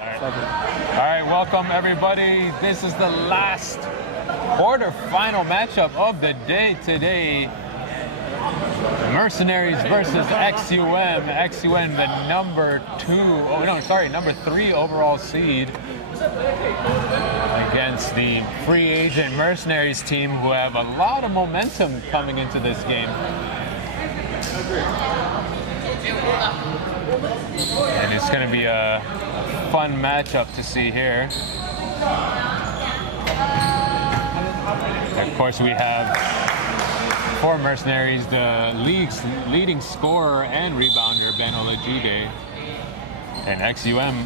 All right, welcome everybody. This is the last quarterfinal matchup of the day today. Mercenaries versus XUM. XUM, the number 3 overall seed, against the free agent Mercenaries team, who have a lot of momentum coming into this game. And it's going to be a fun matchup to see here. Of course, we have, for Mercenaries, the league's leading scorer and rebounder, Ben Olajide. And XUM,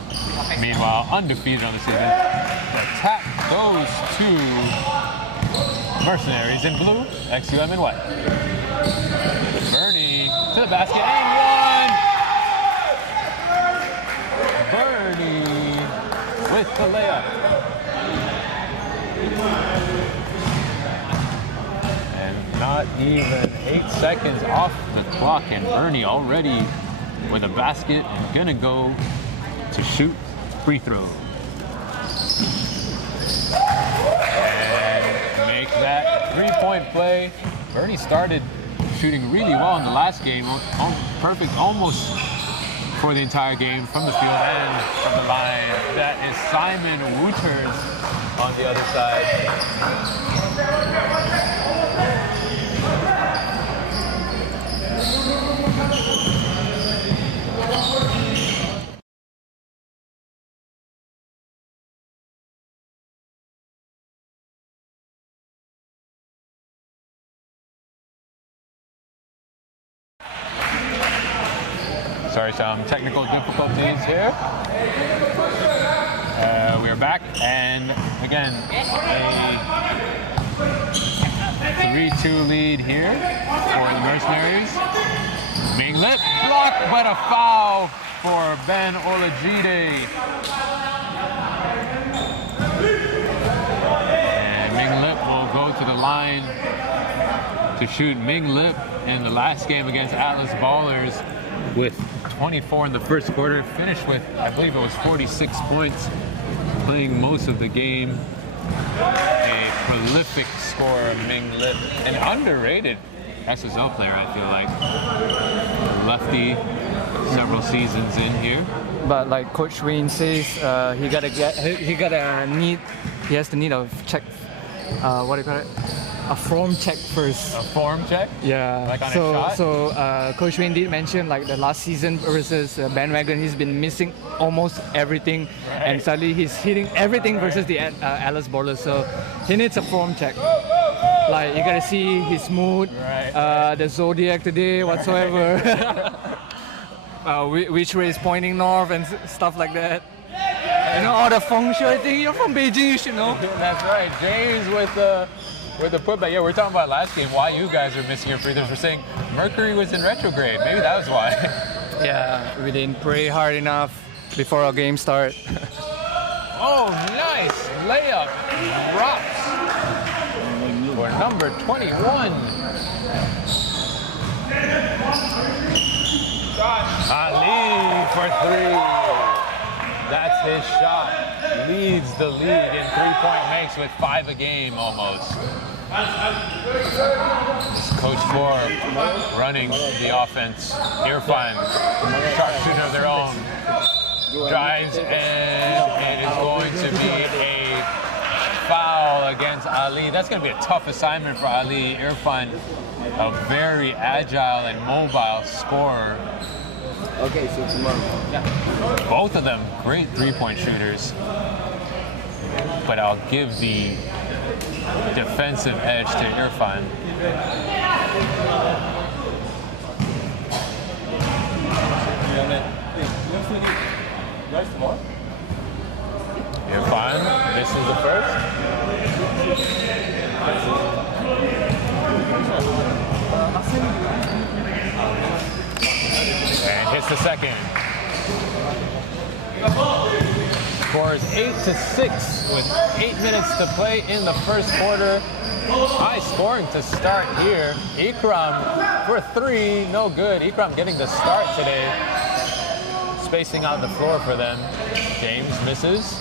meanwhile, undefeated on the season. Attack those two Mercenaries in blue, XUM in white. Bernie to the basket and one! Bernie with the layup. And not even 8 seconds off the clock, and Bernie already with a basket and gonna go to shoot free throw. And make that three-point play. Bernie started shooting really well in the last game. Perfect almost for the entire game from the field and from the line. That is Simon Wooters on the other side. Sorry, some technical difficulties here. We are back, and again, a 3-2 lead here for the Mercenaries. Minglip blocked, but a foul for Ben Olajide. And Minglip will go to the line to shoot. Minglip in the last game against Atlas Ballers with 24 in the first quarter, finished with, I believe it was 46 points, playing most of the game. A prolific scorer, Minglip, an underrated SSL player, I feel like. Lefty, several seasons in here. But like Coach Wayne says, he has to need a check. What do you call it? A form check first. A form check? Yeah. Like on a shot? So Coach Wayne did mention, like, the last season versus Bandwagon, he's been missing almost everything, right. And suddenly he's hitting everything versus the Atlas Ballers. So he needs a form check. Like, you gotta see his mood, right. The zodiac today, whatsoever. Which way is pointing north and stuff like that. You know, all the feng shui thing. You're from Beijing, you should know. That's right. James with the putback. Yeah, we're talking about last game, why you guys are missing your free throws. We're saying Mercury was in retrograde. Maybe that was why. Yeah, we didn't pray hard enough before our game start. Oh, nice layup. Drops for number 21. Ali for three. That's his shot. Leads the league in three-point makes with 5 a game almost. Coach Four running the offense. Irfan, sharpshooter of their own, drives, and it is going to be a foul against Ali. That's going to be a tough assignment for Ali. Irfan, a very agile and mobile scorer. Okay, so tomorrow. Yeah. Both of them great three-point shooters, but I'll give the defensive edge to Irfan. Irfan, this is the first. And hits the second. Scores 8-6 with 8 minutes to play in the first quarter. High scoring to start here. Ikram for three, no good. Ikram getting the start today. spacing out the floor for them. James misses.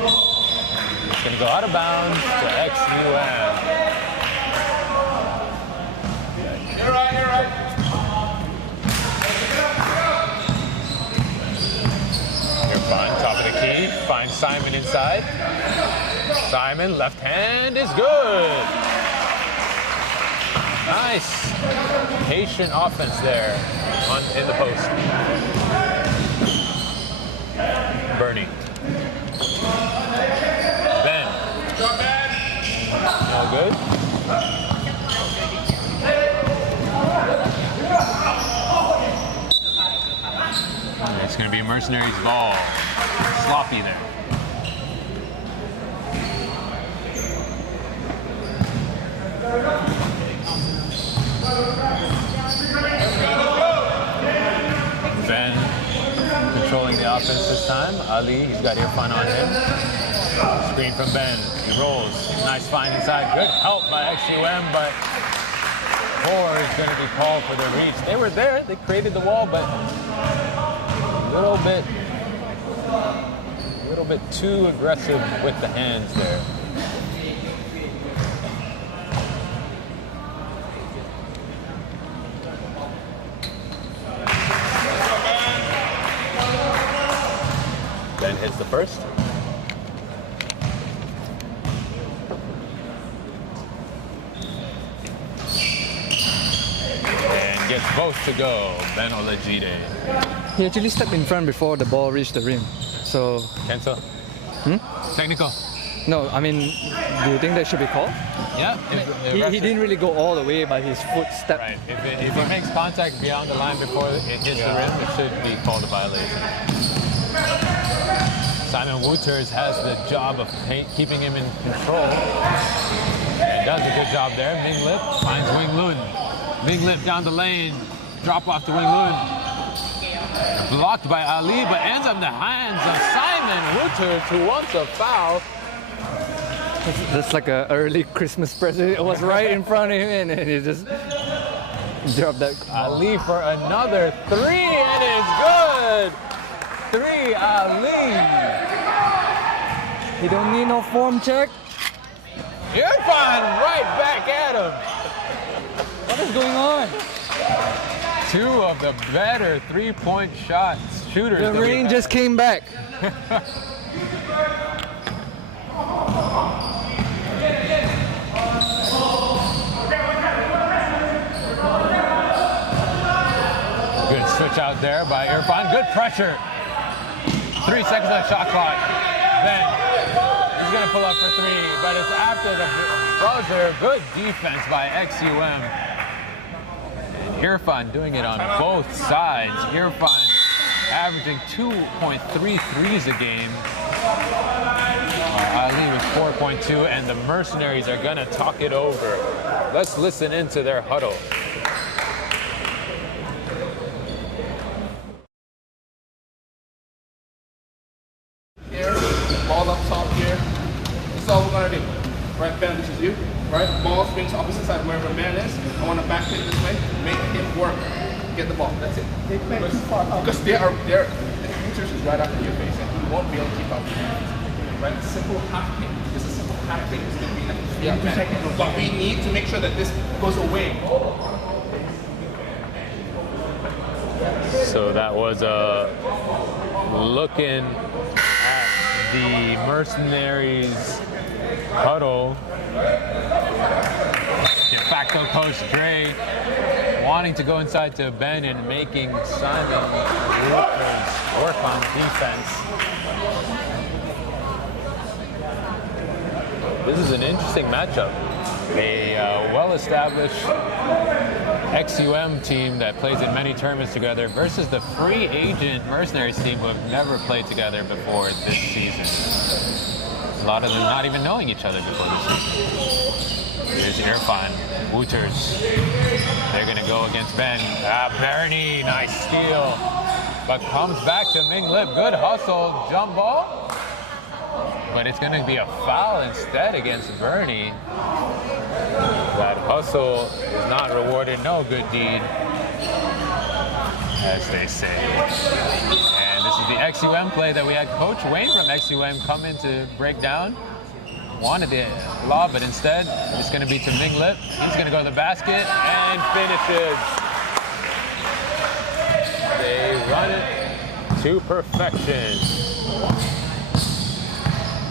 It's going to go out of bounds to XUM. You're right. Irfan, top of the key, finds Simon inside. Simon, left hand is good. Nice, patient offense there in the post. Bernie. Ben. No good. It's going to be a Mercenaries ball. Sloppy there. Ben controlling the offense this time. Ali, he's got Irfan on him. Screen from Ben. He rolls. Nice find inside. Good help by XUM, but 4 is going to be called for their reach. They were there. They created the wall, but a little bit too aggressive with the hands there. Ben hits the first. And gets both to go. Ben Olajide. He actually stepped in front before the ball reached the rim. So, Cancel. Technical. no, I mean, do you think that should be called? Yeah. He didn't really go all the way, but his foot stepped. Right. If he makes contact beyond the line before it hits the rim, it should be called a violation. Simon Wouters has the job of keeping him in control. And does a good job there. Ming Lip finds Wing Lun. Ming Lip down the lane. Drop off to Wing Lun. Blocked by Ali, but ends up in the hands of Simon Wouters, who wants a foul. That's like an early Christmas present. It was right in front of him, and he just dropped that. Ali for another 3, and it's good. 3, Ali. He don't need no form check. Irfan right back at him. What is going on? 2 of the better 3-point shooters. The rain just came back. Good switch out there by Irfan. Good pressure. 3 seconds on shot clock. Then he's going to pull up for 3, but it's after the buzzer. Good defense by XUM. And Irfan doing it on both sides. Irfan averaging 2.3 threes a game. Ali with 4.2, and the Mercenaries are going to talk it over. Let's listen into their huddle. Ball up top here. This is all we're gonna do. Right, Ben, this is you. Right, ball swings opposite side wherever Ben is. I want to back hit this way. Make him work. Get the ball. That's it. Because the futures is right after your face, and he won't be able to keep up. Right, simple half kick. This is simple half kick. It's gonna be like but we need to make sure that this goes away. So that was a looking at the Mercenaries huddle. De facto coach Dre wanting to go inside to Ben and making Simon Wouters work on defense. This is an interesting matchup. A well-established XUM team that plays in many tournaments together versus the free agent Mercenaries team who have never played together before this season. A lot of them not even knowing each other before this season. Here's Irfan, Wouters. They're going to go against Ben. Bernie, nice steal. But comes back to Ming Lip. Good hustle, jump ball. But it's going to be a foul instead against Bernie. That hustle is not rewarded, no good deed, as they say. And This is the XUM play that we had Coach Wayne from XUM come in to break down. Wanted the lob, but instead it's going to be to Ming Lip. He's going to go to the basket and finishes. They run it to perfection.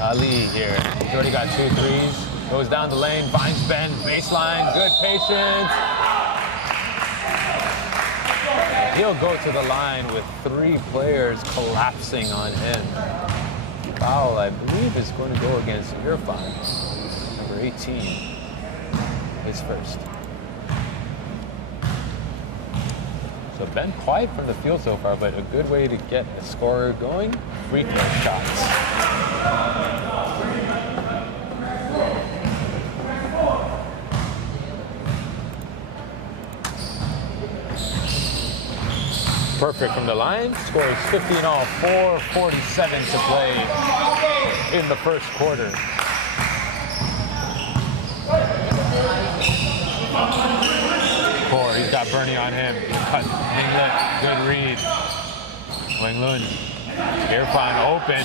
Ali here. He's already got 2 threes. Goes down the lane, finds Ben, baseline, good patience. He'll go to the line with 3 players collapsing on him. Foul, I believe, is going to go against Irfan, number 18, his first. So Ben quiet from the field so far, but a good way to get a scorer going, free throw shots. Perfect from the line, scores 50 in all, 4:47 to play in the first quarter. Core, he's got Bernie on him. Cut, Minglet, good read. Wing Lun, Irfan open.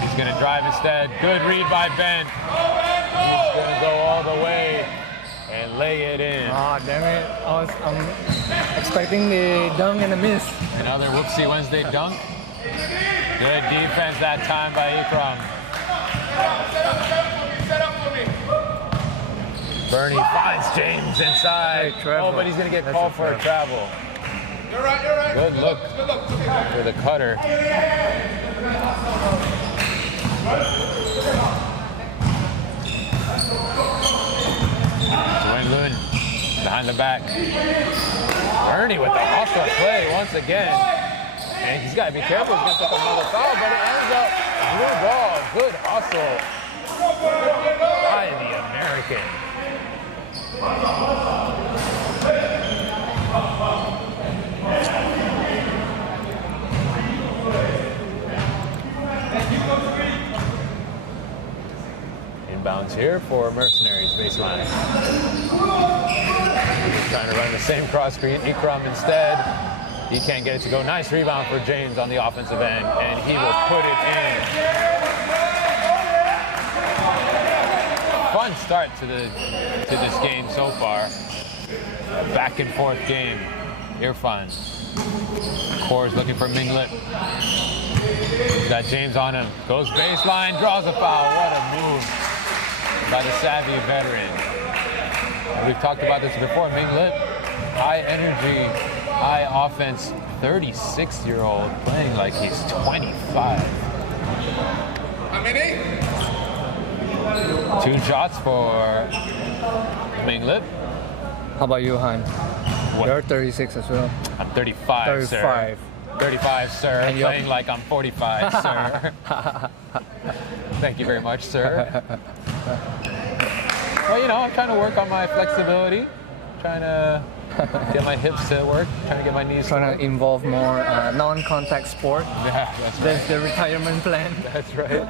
He's gonna drive instead. Good read by Ben. He's gonna go all the way and lay it in. Ah, damn it. I'm expecting the dunk and a miss. Another whoopsie Wednesday dunk. Good defense that time by Ikram. Set up for me. Bernie finds James inside. Hey, oh, but he's going to get called for a travel. You're right, you're right. Good look for the cutter. Wayne Lun behind the back. Bernie with the hustle play once again. And he's got to be careful. He's going to pick up another foul, but it ends up blue ball. Good hustle by the American. Inbounds here for Mercenaries baseline. He's trying to run the same cross screen. Ikram instead. He can't get it to go. Nice rebound for James on the offensive end, and he will put it in. Fun start to this game so far. A back and forth game. Irfan. Core's looking for Minglet. Got James on him. Goes baseline, draws a foul. What a move by the savvy veteran. We've talked about this before. Minglet, high energy, high offense, 36-year-old playing like he's 25. How many? 2 shots for Minglet. How about you, Han? What? You're 36 as well. I'm 35, sir. 35. 35, sir. And you're- Playing like I'm 45, sir. Thank you very much, sir. Well, you know, I'm trying to work on my flexibility. Trying to get my hips to work. Trying to get my knees to work. Trying to involve more non-contact sport. Yeah, that's right. There's the retirement plan. That's right.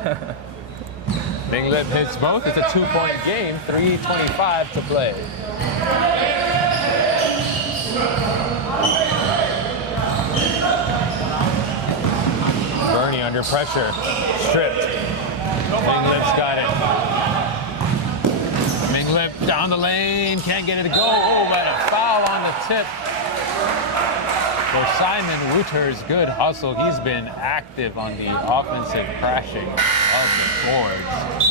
Minglet hits both. It's a 2-point game. 3:25 to play. Bernie under pressure. Stripped. Minglip's got it. Minglip down the lane. Can't get it to go. Oh, but a foul on the tip. For Simon Wooter's good hustle. He's been active on the offensive crashing of the boards.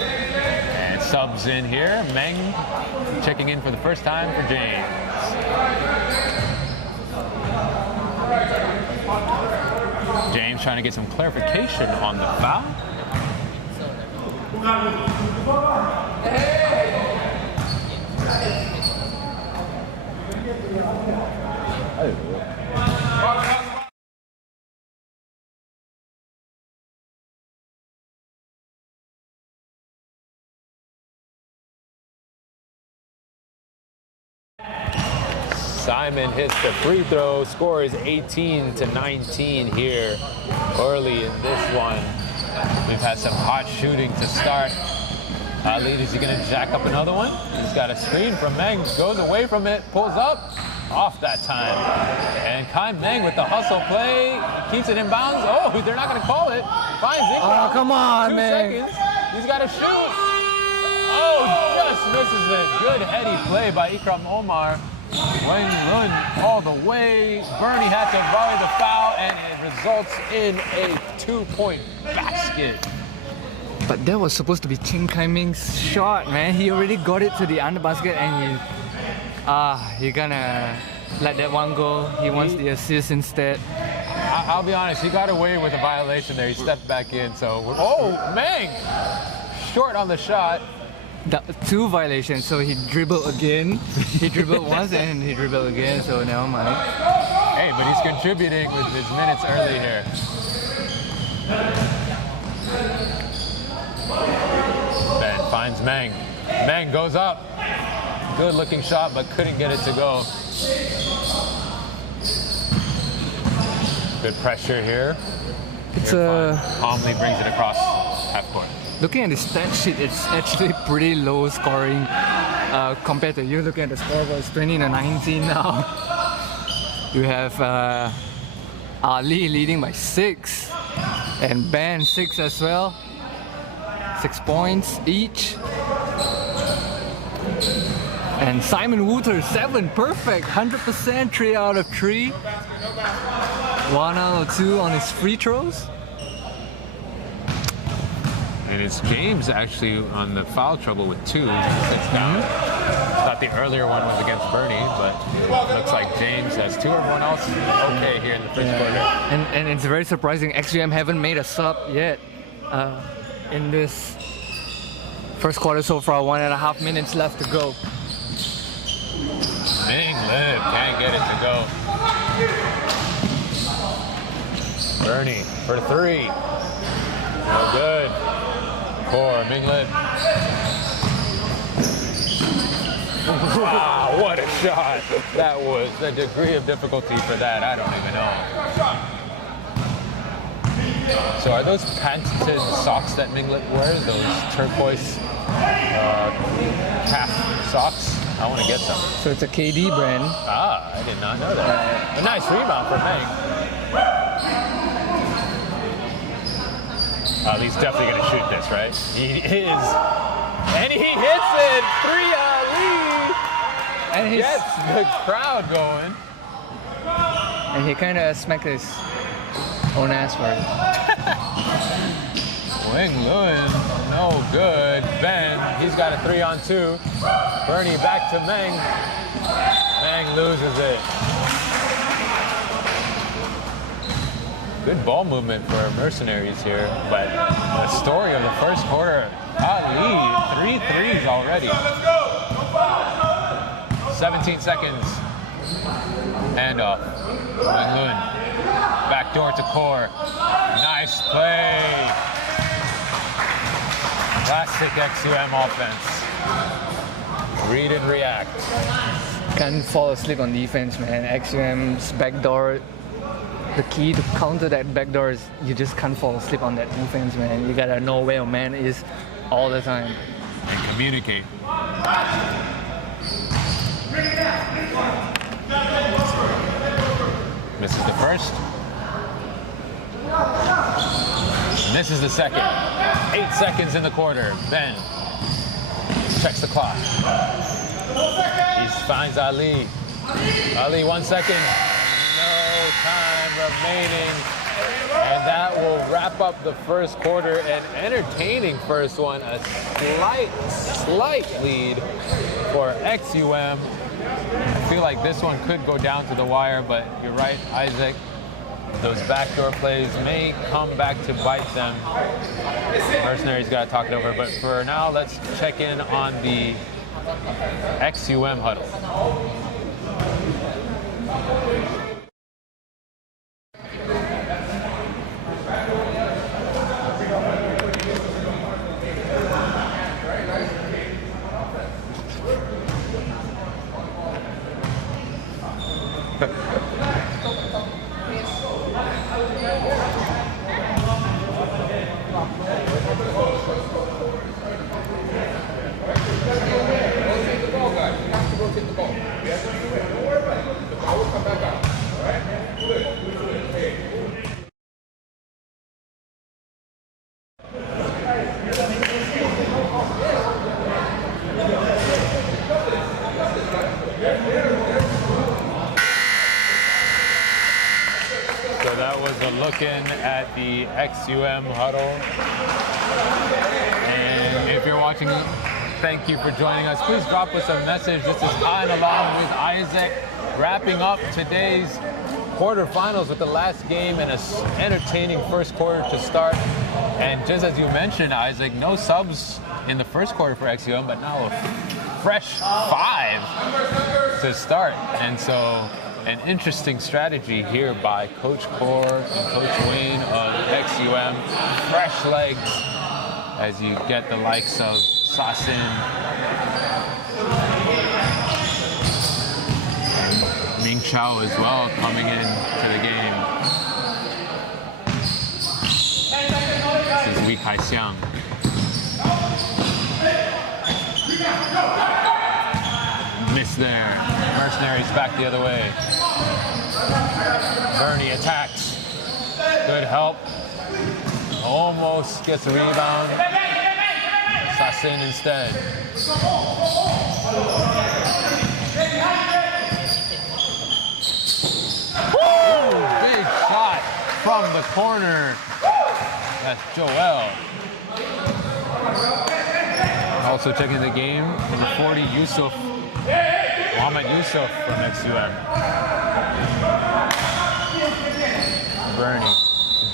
And subs in here. Meng checking in for the first time for James. James trying to get some clarification on the foul. Simon hits the free throw. Score is 18-19 here early in this one. We've had some hot shooting to start. Lead, is he going to jack up another one? He's got a screen from Meng. Goes away from it. Pulls up. off that time. And Kai Meng with the hustle play, keeps it in bounds. Oh, they're not going to call it. Finds Ikram. Oh, come on, 2 man. seconds. He's got to shoot. Oh, just misses it. Good heady play by Ikram Omar. Wang Lun all the way. Bernie had to volley the foul, and it results in a 2-point basket. But that was supposed to be Ching Kai Ming's shot, man. He already got it to the under basket, and he gonna let that one go. He wants the assist instead. I'll be honest, he got away with a violation there. He stepped back in, so... Oh, Meng! Short on the shot. 2 violations, so he dribbled again. He dribbled once and he dribbled again, so never mind. Hey, but he's contributing with his minutes early here. Ben finds Meng. Meng goes up. Good looking shot, but couldn't get it to go. Good pressure here. It's Calmly brings it across half court. looking at the stat sheet, it's actually pretty low scoring compared to you looking at the scoreboard. It's 20-19 now. You have Ali leading by 6 and Ben 6 as well. 6 points each. And Simon Wooter 7, perfect, 100%, 3 out of 3. 1 out of 2 on his free throws. And it's James actually on the foul trouble with 2. 6 down. Thought the earlier one was against Bernie, but looks like James has 2. Everyone else okay here in the first quarter. And it's very surprising, XUM haven't made a sub yet in this first quarter so far. 1.5 minutes left to go. Ming Lip can't get it to go. Bernie for 3. No good. For Ming Lip. Wow, what a shot. That was the degree of difficulty for that. I don't even know. So are those patented socks that Ming Lip wears? Those turquoise calf socks? I want to get some. So it's a KD brand. Ah, I did not know that. A nice rebound for Meng. He's definitely going to shoot this, right? He is. And he hits it! 3 Ali! And he gets the crowd going. And he kind of smacked his own ass for it. Wing Lewin, no good. Ben, he's got a 3-on-2. Bernie back to Meng. Meng loses it. Good ball movement for Mercenaries here, but the story of the first quarter, Ali, 3 threes already. 17 seconds. Handoff. Wing Lewin. Backdoor to Core. Nice play. Classic XUM offense. Read and react. Can't fall asleep on defense, man. XUM's backdoor, the key to counter that backdoor is you just can't fall asleep on that defense, man. You gotta know where your man is all the time. And communicate. Misses the first. Misses the second. 8 seconds in the quarter. Ben checks the clock. He finds Ali. Ali, 1 second. No time remaining. And that will wrap up the first quarter. An entertaining first one. A slight lead for XUM. I feel like this one could go down to the wire, but you're right, Isaac. Those backdoor plays may come back to bite them. Mercenaries got to talk it over, but for now, let's check in on the XUM huddle. Rotate the ball. You have to rotate the ball. was a look-in at the XUM huddle. And if you're watching, thank you for joining us. Please drop us a message. This is Han along with Isaac, wrapping up today's quarterfinals with the last game and an entertaining first quarter to start. And just as you mentioned, Isaac, no subs in the first quarter for XUM, but now a fresh 5 to start. And so an interesting strategy here by Coach Core and Coach Wayne of XUM. Fresh legs as you get the likes of Sasin, Ming Chao as well coming into the game. This is Wee Kai Xiang. Miss there. Mercenaries back the other way. Bernie attacks. Good help. Almost gets a rebound. Sasin instead. Woo! Big shot from the corner. That's Joel. Also checking the game, number 40, Yusuf. Mohamed Yusuf from XUM. Bernie,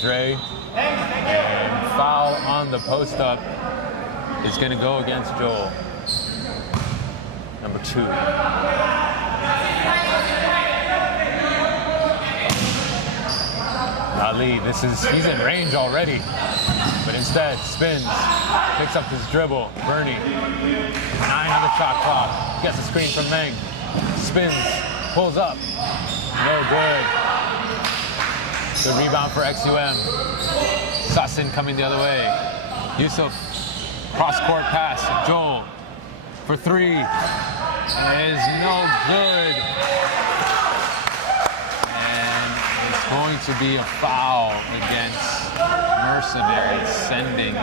Dre, and foul on the post up is going to go against Joel. Number 2. Ali, he's in range already, but instead spins, picks up his dribble. Bernie, 9 on the shot clock, gets a screen from Meng, spins, pulls up, no good. Good rebound for XUM. Sasin coming the other way. Yusuf, cross-court pass, Joel for 3, is no good. Going to be a foul against Mercenaries, sending.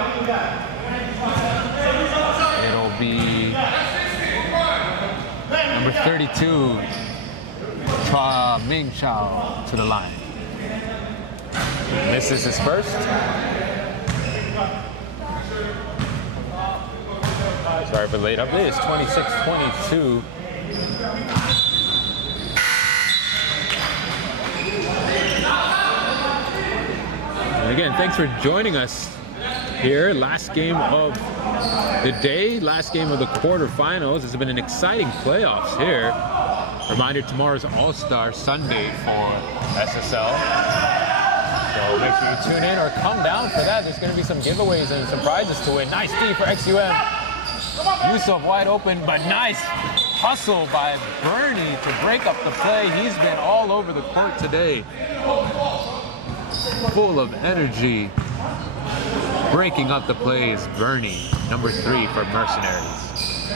It'll be number 32, Ming Chao to the line. Misses his first. Sorry for late update. It's 26-22. Again, thanks for joining us here. Last game of the day, last game of the quarterfinals. It's been an exciting playoffs here. Reminder, tomorrow's All-Star Sunday for SSL. So make sure you tune in or come down for that. There's going to be some giveaways and some prizes to win. Nice D for XUM. Yusuf wide open, but nice hustle by Bernie to break up the play. He's been all over the court today. Full of energy, breaking up the plays. Bernie, number 3 for Mercenaries.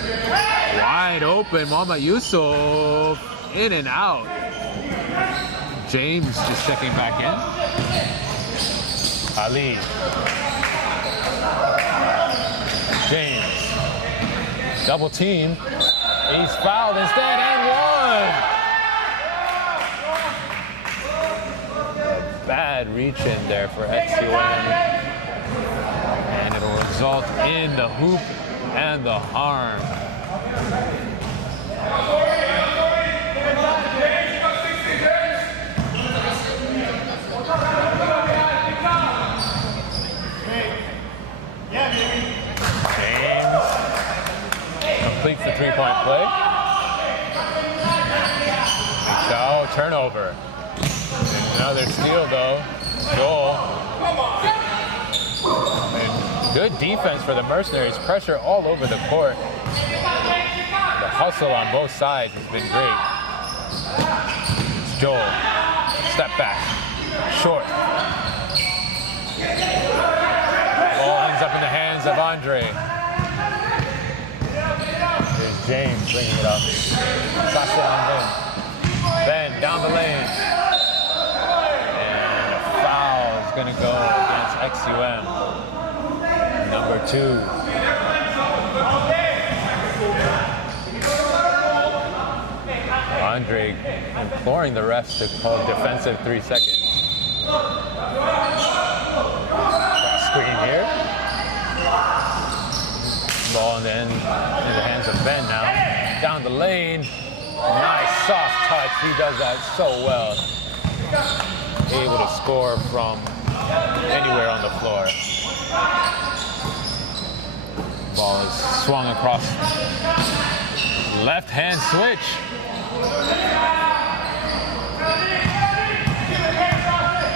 Wide open, Mohamed Yusuf, in and out. James just checking back in. Ali. James, double team. He's fouled instead and 1. Bad reach in there for XUM, and it'll result in the hoop and the harm. James completes the 3-point play. Chao, turnover. Another steal though. Joel. And good defense for the Mercenaries. Pressure all over the court. The hustle on both sides has been great. It's Joel. Step back. Short. Ball ends up in the hands of Andre. There's James bringing it up. Sasha on him. Ben down the lane. Going to go against XUM. Number 2. Andre imploring the refs to call defensive 3 seconds. down the lane. Nice soft touch. He does that so well. Able to score from anywhere on the floor. Ball is swung across. Left hand switch.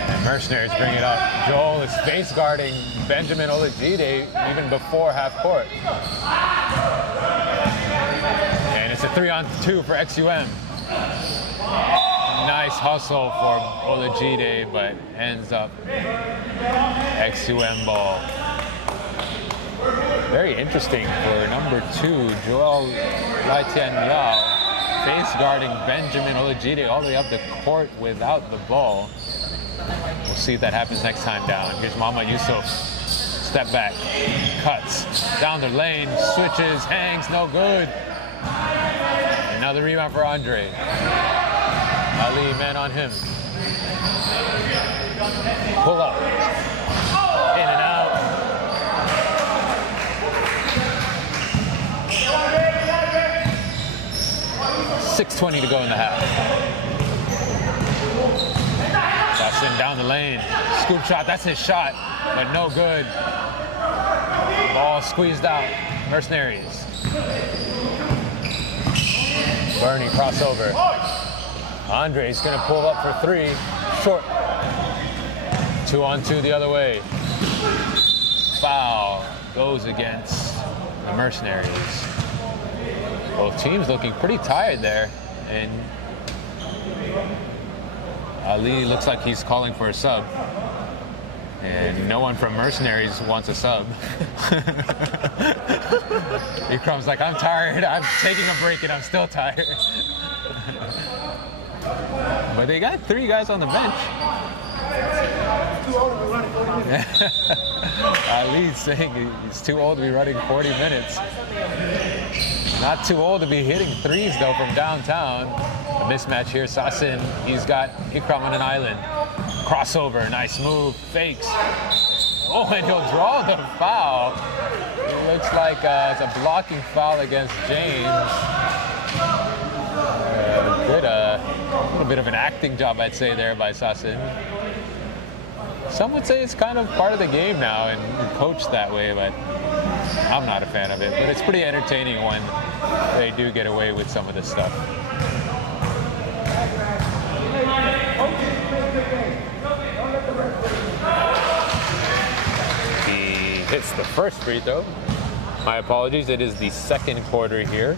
And Mercenaries bring it up. Joel is face guarding Benjamin Olajide even before half court. And it's a 3-on-2 for XUM. Nice hustle for Olajide, but ends up XUM ball. Very interesting for number 2, Joel Laitian Yao, face guarding Benjamin Olajide all the way up the court without the ball. We'll see if that happens next time down. Here's Mohamed Yusuf. Step back, cuts, down the lane, switches, hangs, no good. Another rebound for Andre. Ali, man on him. Pull up. In and out. .6:20 to go in the half. Dawson down the lane. Scoop shot, that's his shot, but no good. Ball squeezed out. Mercenaries. Bernie crossover. Andre's gonna pull up for 3. Short. 2-on-2 the other way. Foul goes against the Mercenaries. Both teams looking pretty tired there. And Ali looks like he's calling for a sub. And no one from Mercenaries wants a sub. Ikram's like, I'm tired. I'm taking a break and I'm still tired. But they got 3 guys on the bench. Ali's saying he's too old to be running 40 minutes. Not too old to be hitting threes though from downtown. A mismatch here, Sasin, he's got Ikram on an island. Crossover, nice move, fakes. Oh, and he'll draw the foul. It looks like it's a blocking foul against James. A little bit of an acting job, I'd say, there by Sasin. Some would say it's kind of part of the game now and coached that way, but I'm not a fan of it. But it's pretty entertaining when they do get away with some of this stuff. He hits the first free throw. My apologies, it is the second quarter here.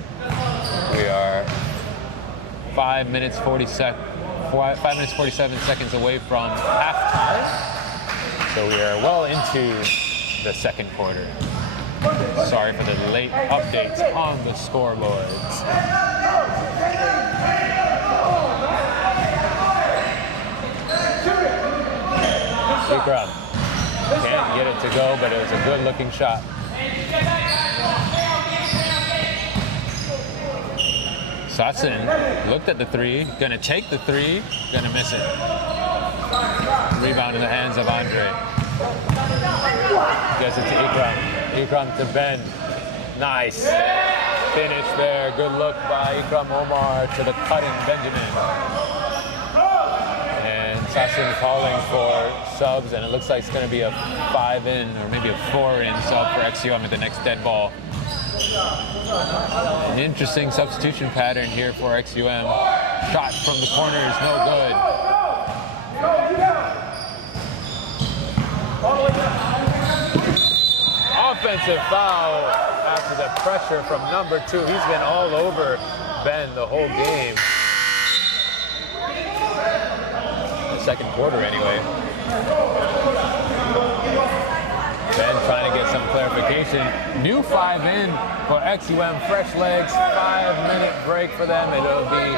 We are 5 minutes 47 seconds away from halftime. So we are well into the second quarter. Sorry for the late updates on the scoreboards. Ikram can't get it to go, but it was a good looking shot. Satson looked at the 3, gonna take the 3, gonna miss it. Rebound in the hands of Andre. Gets it to Ikram. Ikram to Ben. Nice finish there. Good look by Ikram Omar to the cutting Benjamin. And Satson calling for subs, and it looks like it's gonna be a 5-in or maybe a 4-in sub for XUM at the next dead ball. An interesting substitution pattern here for XUM. Shot from the corner is no good. Offensive foul after the pressure from number 2. He's been all over Ben the whole game. The second quarter anyway. Ben trying to get some clarification. New 5-in for XUM, fresh legs, 5-minute break for them. It'll be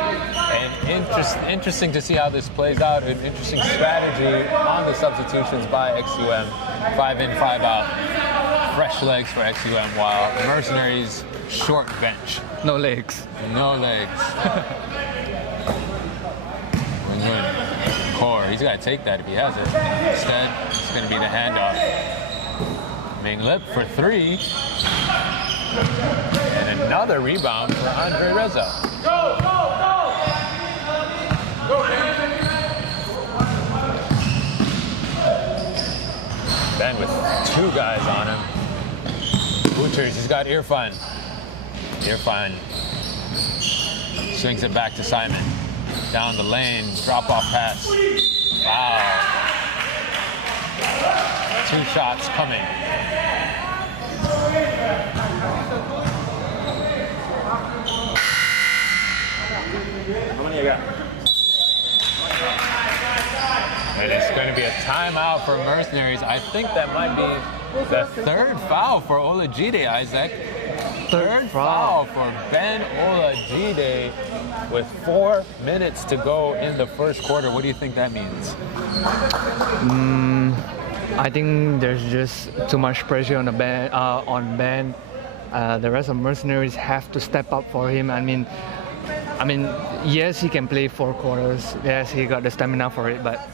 interesting to see how this plays out. An interesting strategy on the substitutions by XUM. 5-in, 5-out. Fresh legs for XUM, while the Mercenaries short bench. No legs. No legs. Good. Core, he's got to take that if he has it. Instead, it's going to be the handoff. Ming Lip for 3. And another rebound for Andre Reza. Ben with two guys on him. Booters, he's got Irfan. Irfan swings it back to Simon. Down the lane, drop-off pass. Wow. 2 shots coming. How many you got? And it's going to be a timeout for Mercenaries. I think that might be the 3rd foul for Olajide, Isaac. Third foul for Ben Olajide with 4 minutes to go in the first quarter. What do you think that means? I think there's just too much pressure on the Ben. The rest of Mercenaries have to step up for him. I mean, yes, he can play 4 quarters. Yes, he got the stamina for it, but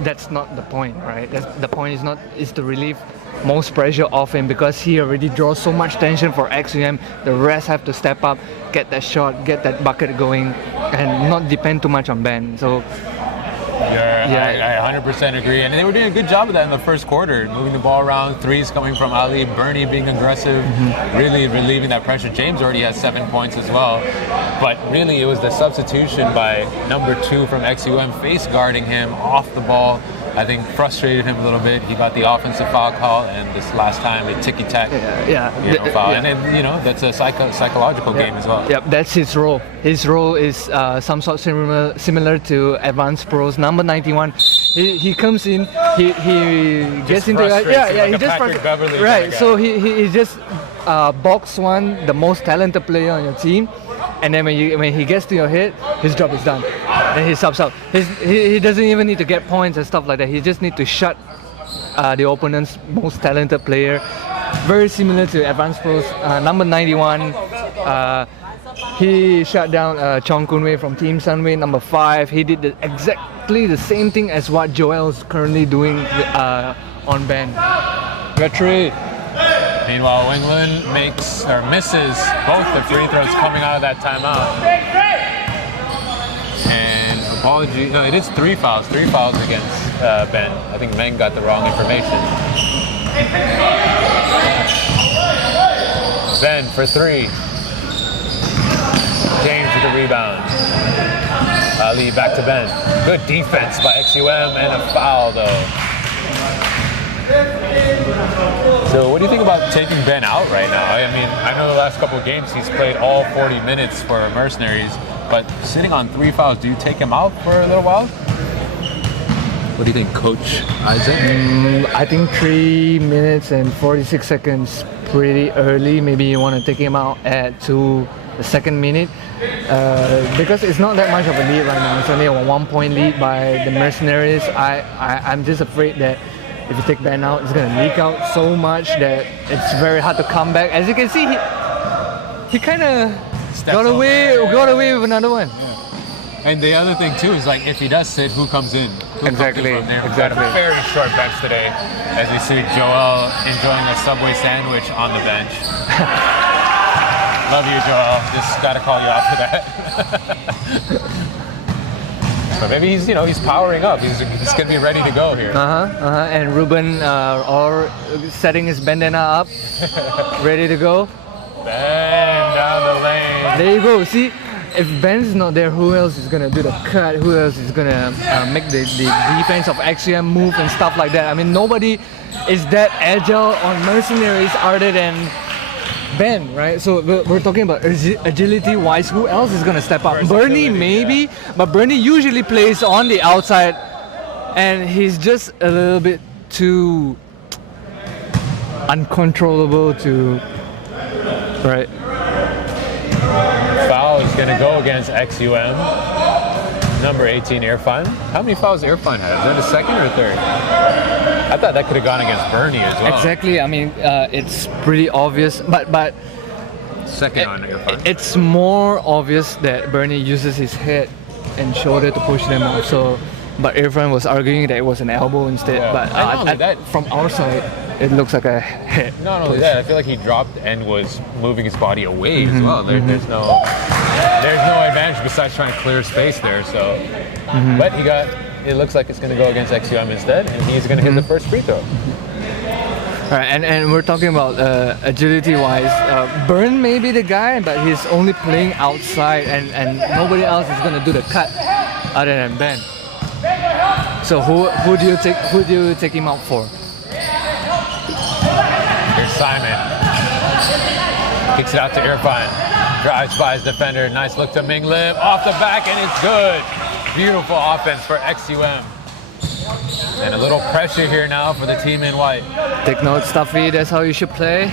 that's not the point, right? The point is to relieve most pressure off him, because he already draws so much tension for XUM. The rest have to step up, get that shot, get that bucket going, and not depend too much on Ben. So I 100% agree. And they were doing a good job of that in the first quarter, moving the ball around, threes coming from Ali, Bernie being aggressive, really relieving that pressure. James already has 7 points as well. But really, it was the substitution by number 2 from XUM, face guarding him off the ball. I think frustrated him a little bit. He got the offensive foul call, and this last time the ticky-tack foul. And then, that's a psychological game as well. Yep, that's his role. His role is some sort similar to advanced pros. Number 91, he comes in, he gets into like he just Patrick Beverly right. So he just box one, the most talented player on your team, and then when he gets to your head, his job is done. Then he subs out. He doesn't even need to get points and stuff like that. He just need to shut the opponent's most talented player. Very similar to advanced pros. Number 91, he shut down Chong Kun-wei from Team Sunway. Number 5, he did exactly the same thing as what Joel's currently doing on Ben. Retreat. Meanwhile, England misses both the free throws coming out of that timeout. And it is 3 fouls. 3 fouls against Ben. I think Meng got the wrong information. Ben for 3. James with the rebound. Ali back to Ben. Good defense by XUM and a foul though. So what do you think about taking Ben out right now? I mean, I know the last couple of games he's played all 40 minutes for Mercenaries, but sitting on 3 fouls, do you take him out for a little while? What do you think, Coach Isaac? I think 3 minutes and 46 seconds pretty early. Maybe you want to take him out to the 2nd minute, because it's not that much of a lead right now. It's only a 1-point lead by the Mercenaries. I'm just afraid that if you take Ben out, it's going to leak out so much that it's very hard to come back. As you can see, he kind of got away with another one. Yeah. And the other thing too is, like, if he does sit, who comes in? Exactly. We've got a very short bench today, as we see Joel enjoying a Subway sandwich on the bench. Love you, Joel. Just got to call you out for that. So maybe he's powering up. He's going to be ready to go here. And Ruben or setting his bandana up, ready to go. Ben down the lane. There you go. See, if Ben's not there, who else is gonna do the cut? Who else is gonna make the defense of XUM move and stuff like that? I mean, nobody is that agile on Mercenaries other than Ben, right? So we're talking about agility-wise. Who else is gonna step up? Bernie, maybe, but Bernie usually plays on the outside, and he's just a little bit too uncontrollable to. Right. Foul is going to go against XUM. Number 18, Irfan. How many fouls Irfan had? Is that the 2nd or 3rd? I thought that could have gone against Bernie as well. Exactly. I mean, it's pretty obvious, but 2nd on Irfan. It's more obvious that Bernie uses his head and shoulder to push them off. So, but Irfan was arguing that it was an elbow instead. Yeah. But from our side, it looks like a hit. Not only that, I feel like he dropped and was moving his body away as well. There's no advantage besides trying to clear space there. So, but it looks like it's going to go against XUM instead, and he's going to hit the first free throw. All right, and we're talking about agility-wise. Burn may be the guy, but he's only playing outside, and nobody else is going to do the cut other than Ben. So who do you take him out for? Here's Simon. Kicks it out to Irfan. Drives by his defender. Nice look to Ming Lip. Off the back, and it's good. Beautiful offense for XUM. And a little pressure here now for the team in white. Take note, Stuffy. That's how you should play.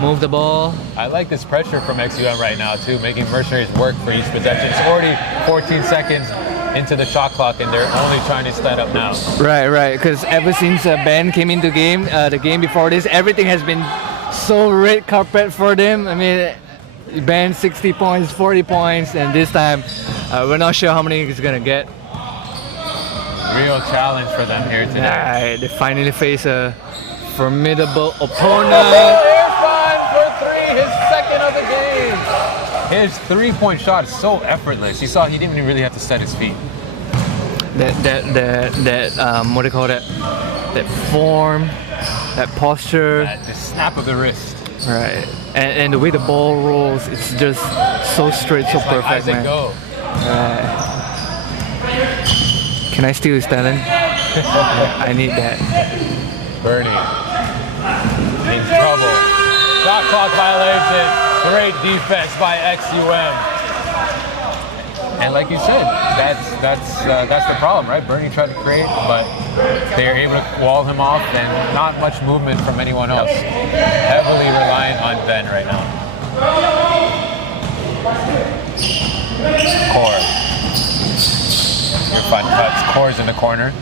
Move the ball. I like this pressure from XUM right now, too, making Mercenaries work for each possession. It's already 14 seconds into the shot clock, and they're only trying to stand up now. Right. Because ever since Ben came into the game before this, everything has been so red carpet for them. I mean, Ben 60 points, 40 points, and this time we're not sure how many he's gonna get. Real challenge for them here today. They finally face a formidable opponent. Irfan for three, his second of the game. His three-point shot is so effortless. He didn't even really have to set his feet. That what do you call that? That form, that posture. The snap of the wrist. Right. And the way the ball rolls, it's just so straight, so perfect, Like man. go. Can I steal his talent? I need that. Bernie in trouble. Shot clock violation. Great defense by XUM. And like you said, that's the problem, right? Bernie tried to create, but they are able to wall him off, and not much movement from anyone else. Heavily reliant on Ben right now. Core. Irfan cuts. Core's in the corner.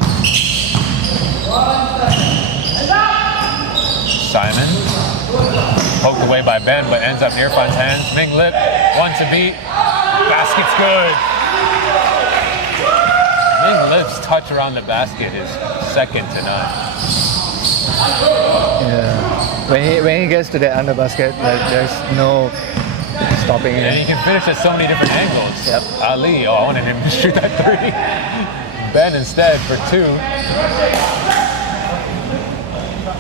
Simon. Poked away by Ben, but ends up in Irfan's hands. Ming Lip wants a beat. Basket's good. Ming Lip's touch around the basket is second to none. Yeah. When he gets to the under basket, like there's no stopping And him. he can finish at so many different angles. Yep. Ali, I wanted him to shoot that three. Ben instead for two.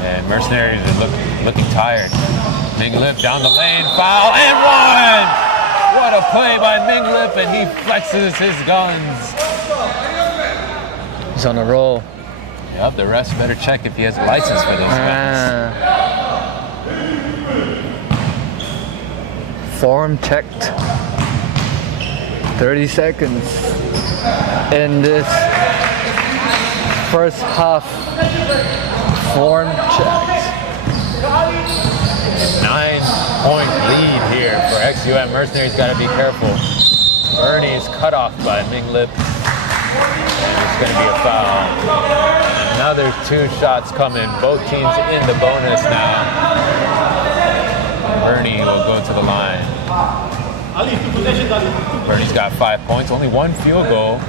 And Mercenaries are looking tired. Ming Lip down the lane, foul, and one! What a play by Ming Lip, and he flexes his guns. He's on a roll. Yep, the refs better check if he has a license for those guns. Form checked. 30 seconds in this first half. Form checked. 9-point lead here for XUM. Mercenaries got to be careful. Bernie is cut off by Ming Lip. It's going to be a foul. Another two shots coming. Both teams in the bonus now. Bernie will go to the line. Bernie's got 5 points, only one field goal,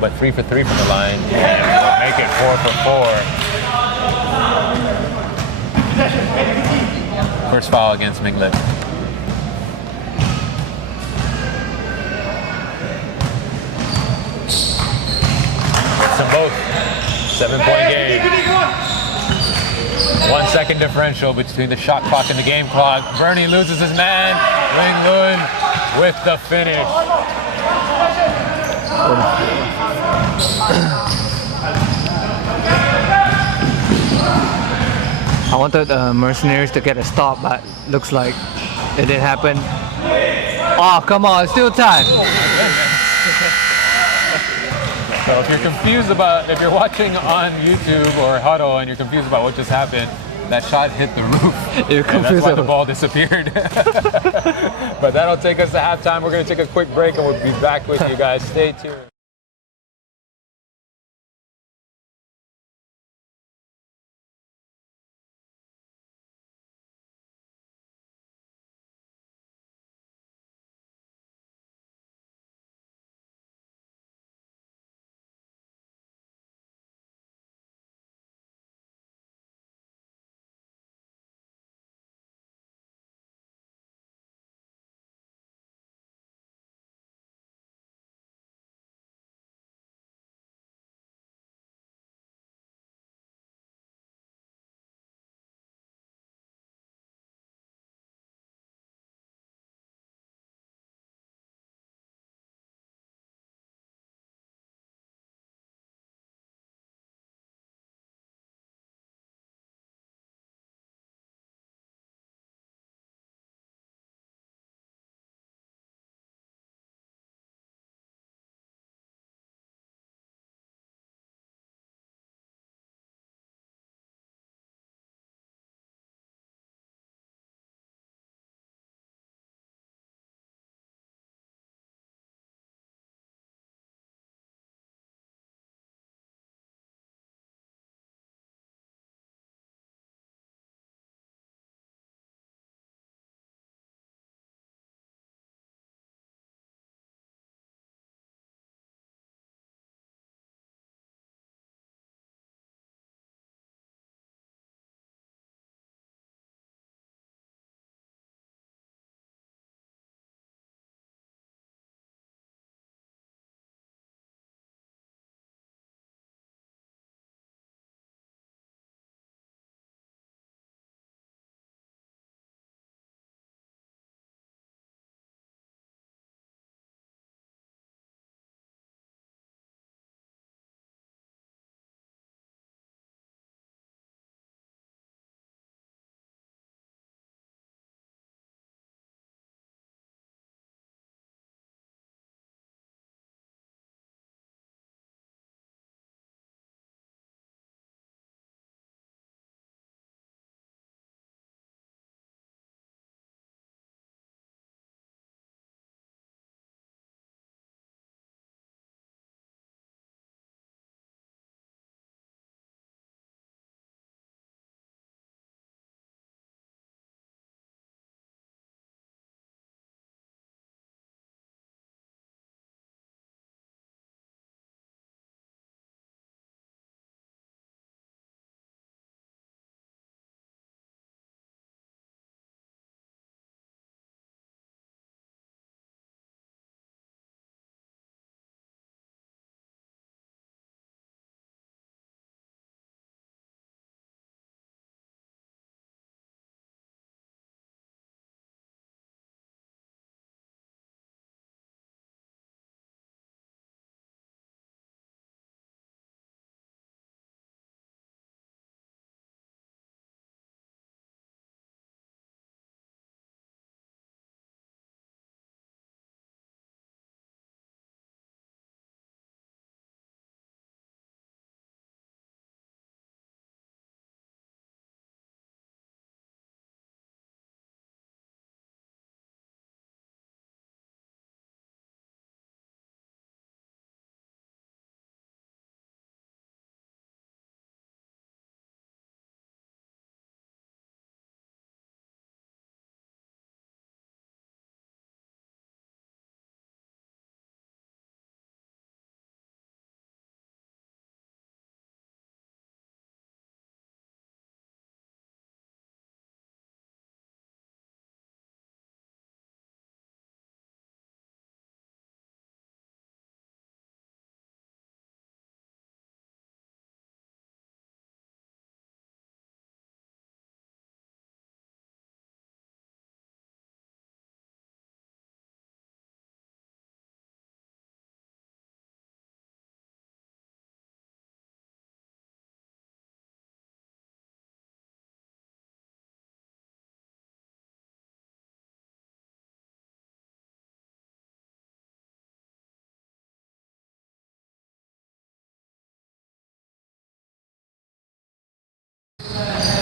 but 3 for 3 from the line. And we'll make it 4 for 4. First foul against Ming Lip. Some both. 7-point game. 1 second differential between the shot clock and the game clock. Bernie loses his man. Wing Lun with the finish. I wanted Mercenaries to get a stop, but looks like it didn't happen. Oh, come on, still time. So if you're watching on YouTube or Huddle and you're confused about what just happened, that shot hit the roof. You're and that's confused why the about- ball disappeared. But that'll take us to halftime. We're going to take a quick break and we'll be back with you guys. Stay tuned.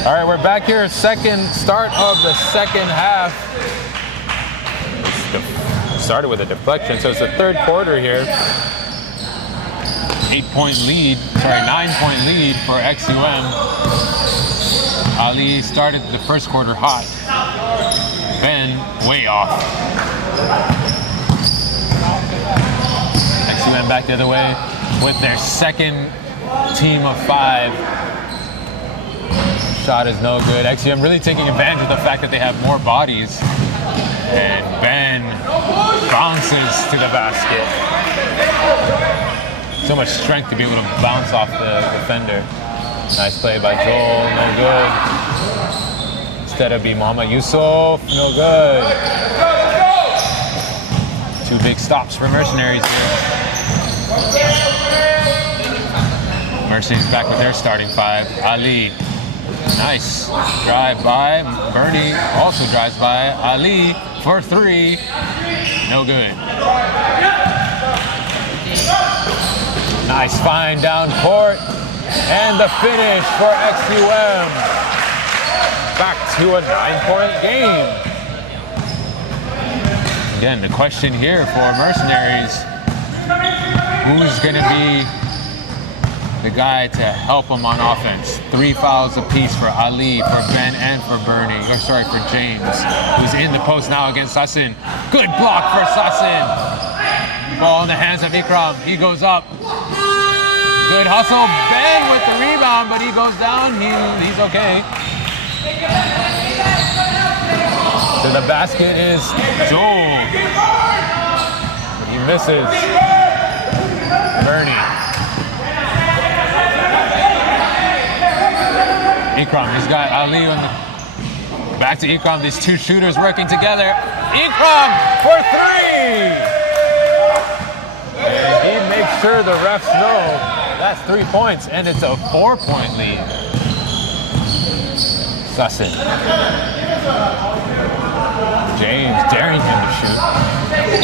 All right, we're back here. Start of the second half. Started with a deflection, so it's the third quarter here. 9-point lead for XUM. Ali started the first quarter hot. Ben way off. XUM back the other way with their second team of 5. Shot is no good. XUM really taking advantage of the fact that they have more bodies. And Ben bounces to the basket. So much strength to be able to bounce off the defender. Nice play by Joel, no good. Instead of be Muhammad Yusuf, no good. 2 big stops for Mercenaries here. Mercenaries back with their starting 5. Ali, nice drive by. Bernie also drives by. Ali for 3, no good. Nice find down court. And the finish for XUM. Back to a 9-point game. Again, the question here for Mercenaries, who's going to be the guy to help them on offense? 3 fouls apiece for Ali, for Ben, and for for James, who's in the post now against Sassin. Good block for Sassin. Ball in the hands of Ikram. He goes up. Good hustle. Ben with the rebound, but he goes down. He's okay. So the basket is Joel. He misses. Bernie. Ikram, he's got Ali on the back to Ikram. These 2 shooters working together. Ikram for 3! And he makes sure the refs know that's 3 points, and it's a 4-point lead. Sassin. James daring him to shoot.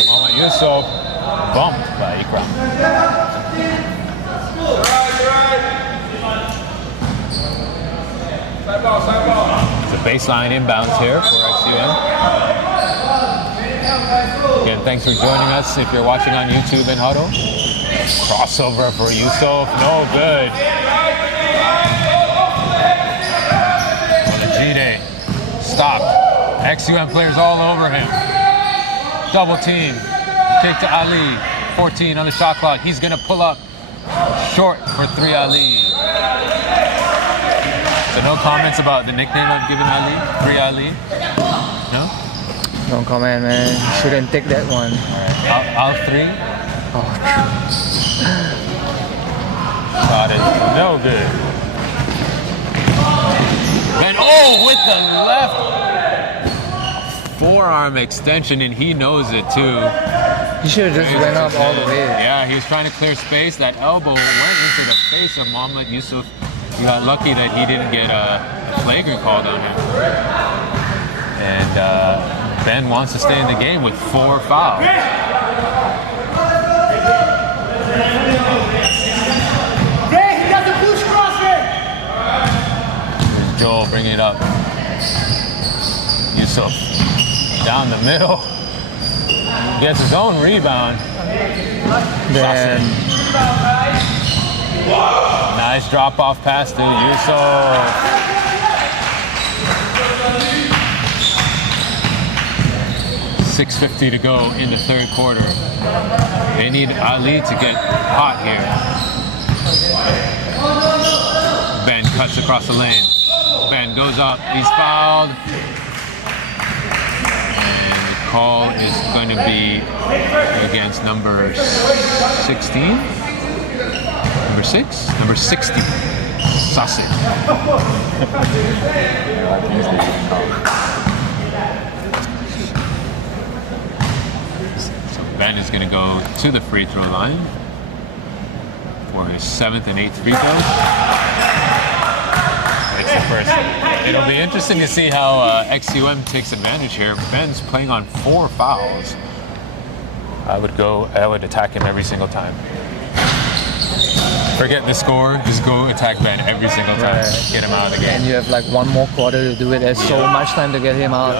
Muhammad Yusuf bumped by Ikram. It's a baseline inbounds here for XUM. Again, thanks for joining us if you're watching on YouTube and Huddle. Crossover for Yusuf, no good. G-Day, stop. XUM players all over him. Double team, kick to Ali. 14 on the shot clock. He's gonna pull up short for 3 Ali. So no comments about the nickname I've given Ali? 3 Ali? No? No comment, man. Shouldn't take that one. Alright, Al 3? Oh, Shot is no good. And with the left forearm extension, and he knows it too. he should have just went up all the way. Yeah, he was trying to clear space. That elbow went into the face of Muhammad Yusuf. He got lucky that he didn't get a flagrant called on him. And Ben wants to stay in the game with 4 fouls. Here's Joel bringing it up. Yusuf down the middle. Gets his own rebound. Then Nice drop-off pass to Yusuf. .650 to go in the third quarter. They need Ali to get hot here. Ben cuts across the lane. Ben goes up. He's fouled. And the call is going to be against number 16? Number 6? Number 60. Sassin. So Ben is going to go to the free throw line for his 7th and 8th free throws. It's the first. It'll be interesting to see how XUM takes advantage here. Ben's playing on 4 fouls. I would attack him every single time. Forget the score. Just go attack Ben every single time. Right. Get him out of the And game. you have like one more quarter to do it. There's so much time to get him out.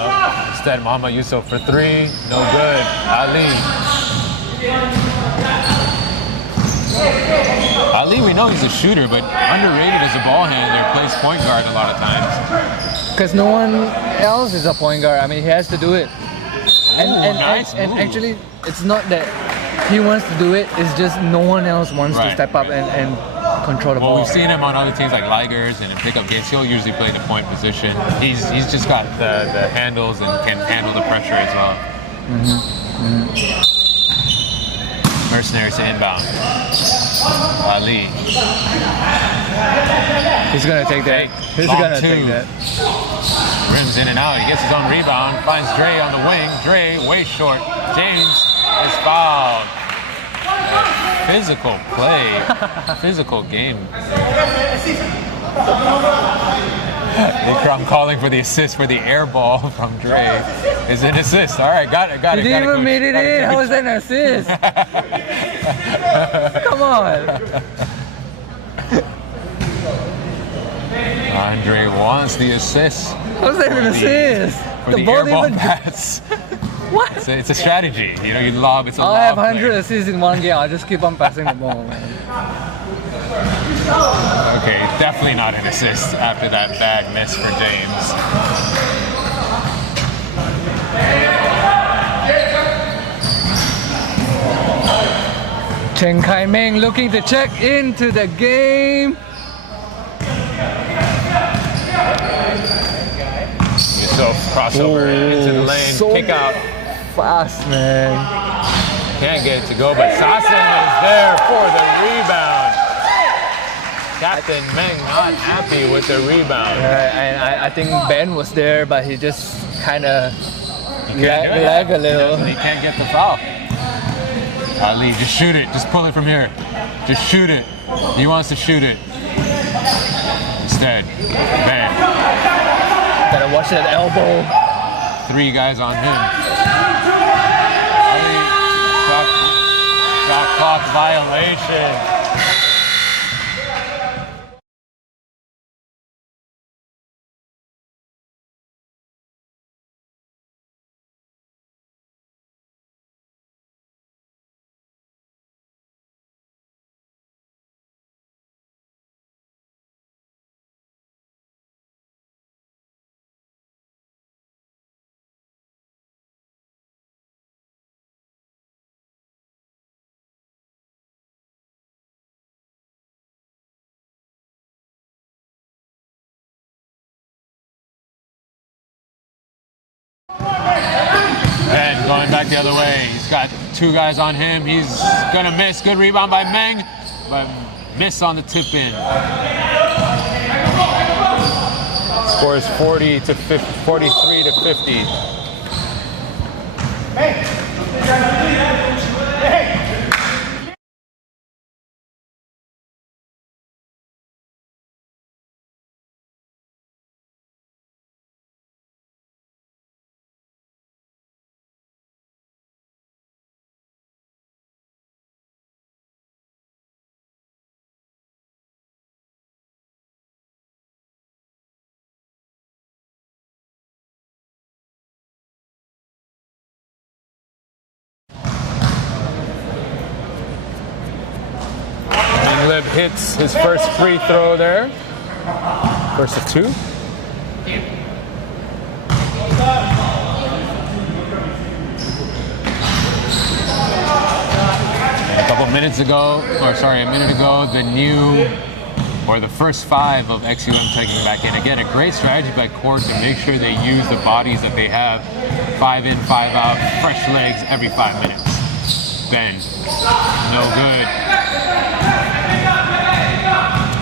Instead, Muhammad Yusuf for 3. No good. Ali, we know he's a shooter, but underrated as a ball handler. Plays point guard a lot of times. Because no one else is a point guard. I mean, he has to do it. Nice and move. actually, it's not that he wants to do it. It's just no one else wants to Right. step up and control the Well, ball. we've seen him on other teams like Ligers and in pickup games. He'll usually play the point position. He's just got the handles and can handle the pressure as well. Mercenaries to inbound. Ali. He's gonna take that. He's Long gonna 2. take that. Rims in and out. He gets his own rebound. Finds Dre on the wing. Dre way short. James is fouled. Physical play. Physical game. I'm calling for the assist for the air ball from Dre. Is an assist. All right, got it. He didn't even made it in. How was that an assist? Come on. Andre wants the assist. How's that an assist? For the air ball pass. What? It's a strategy. You know, you lob. It's a I'll lob have play. 100 assists in one game. I'll just keep on passing the ball, man. Okay, definitely not an assist after that bad miss for James. Chen Kai-meng looking to check into the game. Yusuf crossover into the lane, so kick out. Fast, man. Can't get it to go, but Sassen is there for the rebound. Captain Meng not happy with the rebound. And I think Ben was there, but he just kind of lag a little. He can't get the foul. Ali, just shoot it. Just pull it from here. Just shoot it. He wants to shoot it. Instead, Ben. Gotta watch that elbow. 3 guys on him. Ali, shot clock violation. Ben going back the other way. He's got 2 guys on him. He's gonna miss. Good rebound by Meng, but miss on the tip in. Scores 43 to 50. Lib hits his first free throw there. First of 2. A minute ago, the first 5 of XUM taking back in. Again, a great strategy by Court to make sure they use the bodies that they have. 5 in, 5 out, fresh legs every 5 minutes. Ben, no good.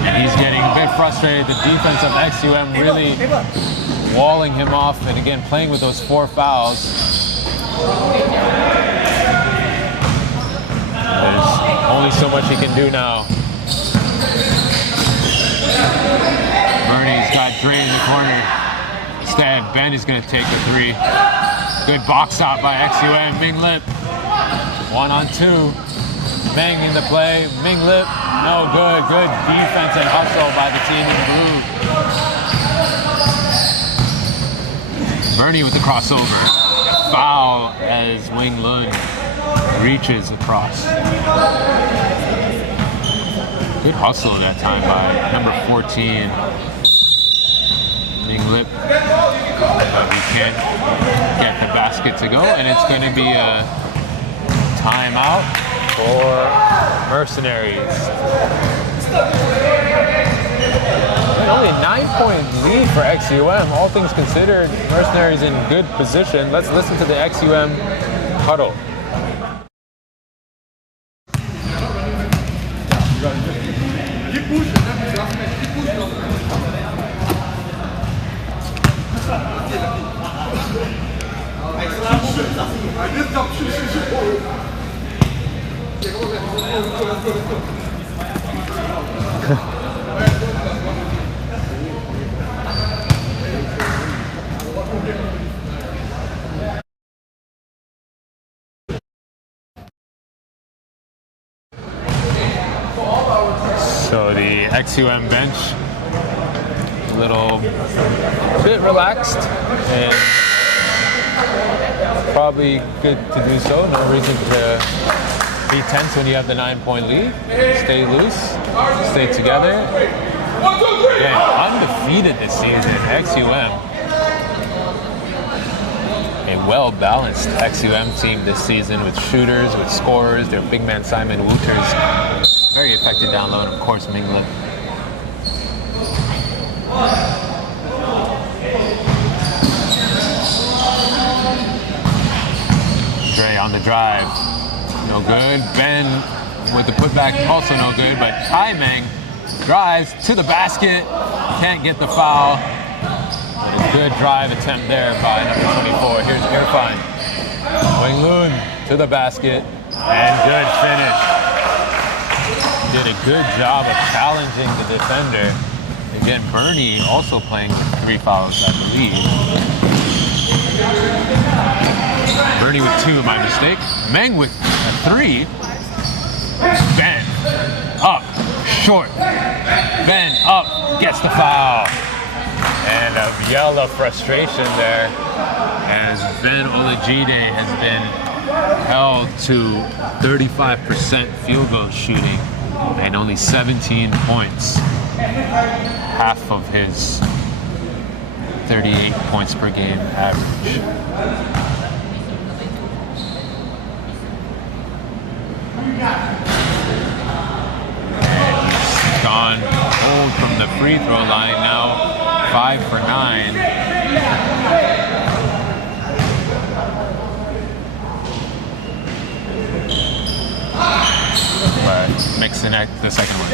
And he's getting a bit frustrated. The defense of XUM really walling him off, and again, playing with those 4 fouls. There's only so much he can do now. Bernie's got Dre in the corner. Instead, Ben is going to take the 3. Good box out by XUM. Ming Lip. 1 on 2. Meng in the play. Ming Lip, no good. Good defense and hustle by the team in blue. Bernie with the crossover. Foul as Wing Lun reaches across. Good hustle that time by number 14. Ming Lip. But he can't get the basket to go, and it's going to be a timeout for Mercenaries. And only a 9-point lead for XUM. All things considered, Mercenaries in good position. Let's listen to the XUM huddle. So the XUM bench, a little bit relaxed, and probably good to do so. No reason to be tense when you have the 9-point lead. Stay loose, stay together. And undefeated this season, XUM. A well-balanced XUM team this season with shooters, with scorers. Their big man Simon Wooters, very effective down low, and of course Ming Lip. Dre on the drive, no good. Ben with the putback, also no good, but Tai Meng drives to the basket, can't get the foul. But a good drive attempt there by number 24. Here's Irfan. Wing Lun to the basket, and good finish. Did a good job of challenging the defender. Again, Bernie also playing with 3 fouls, I believe. Bernie with 2, my mistake. Meng with 3. Ben up, short. Ben up, gets the foul. And a yell of frustration there as Ben Olajide has been held to 35% field goal shooting and only 17 points. Half of his 38 points per game average. And he's gone cold from the free throw line now. 5 for 9. But mixing the second one.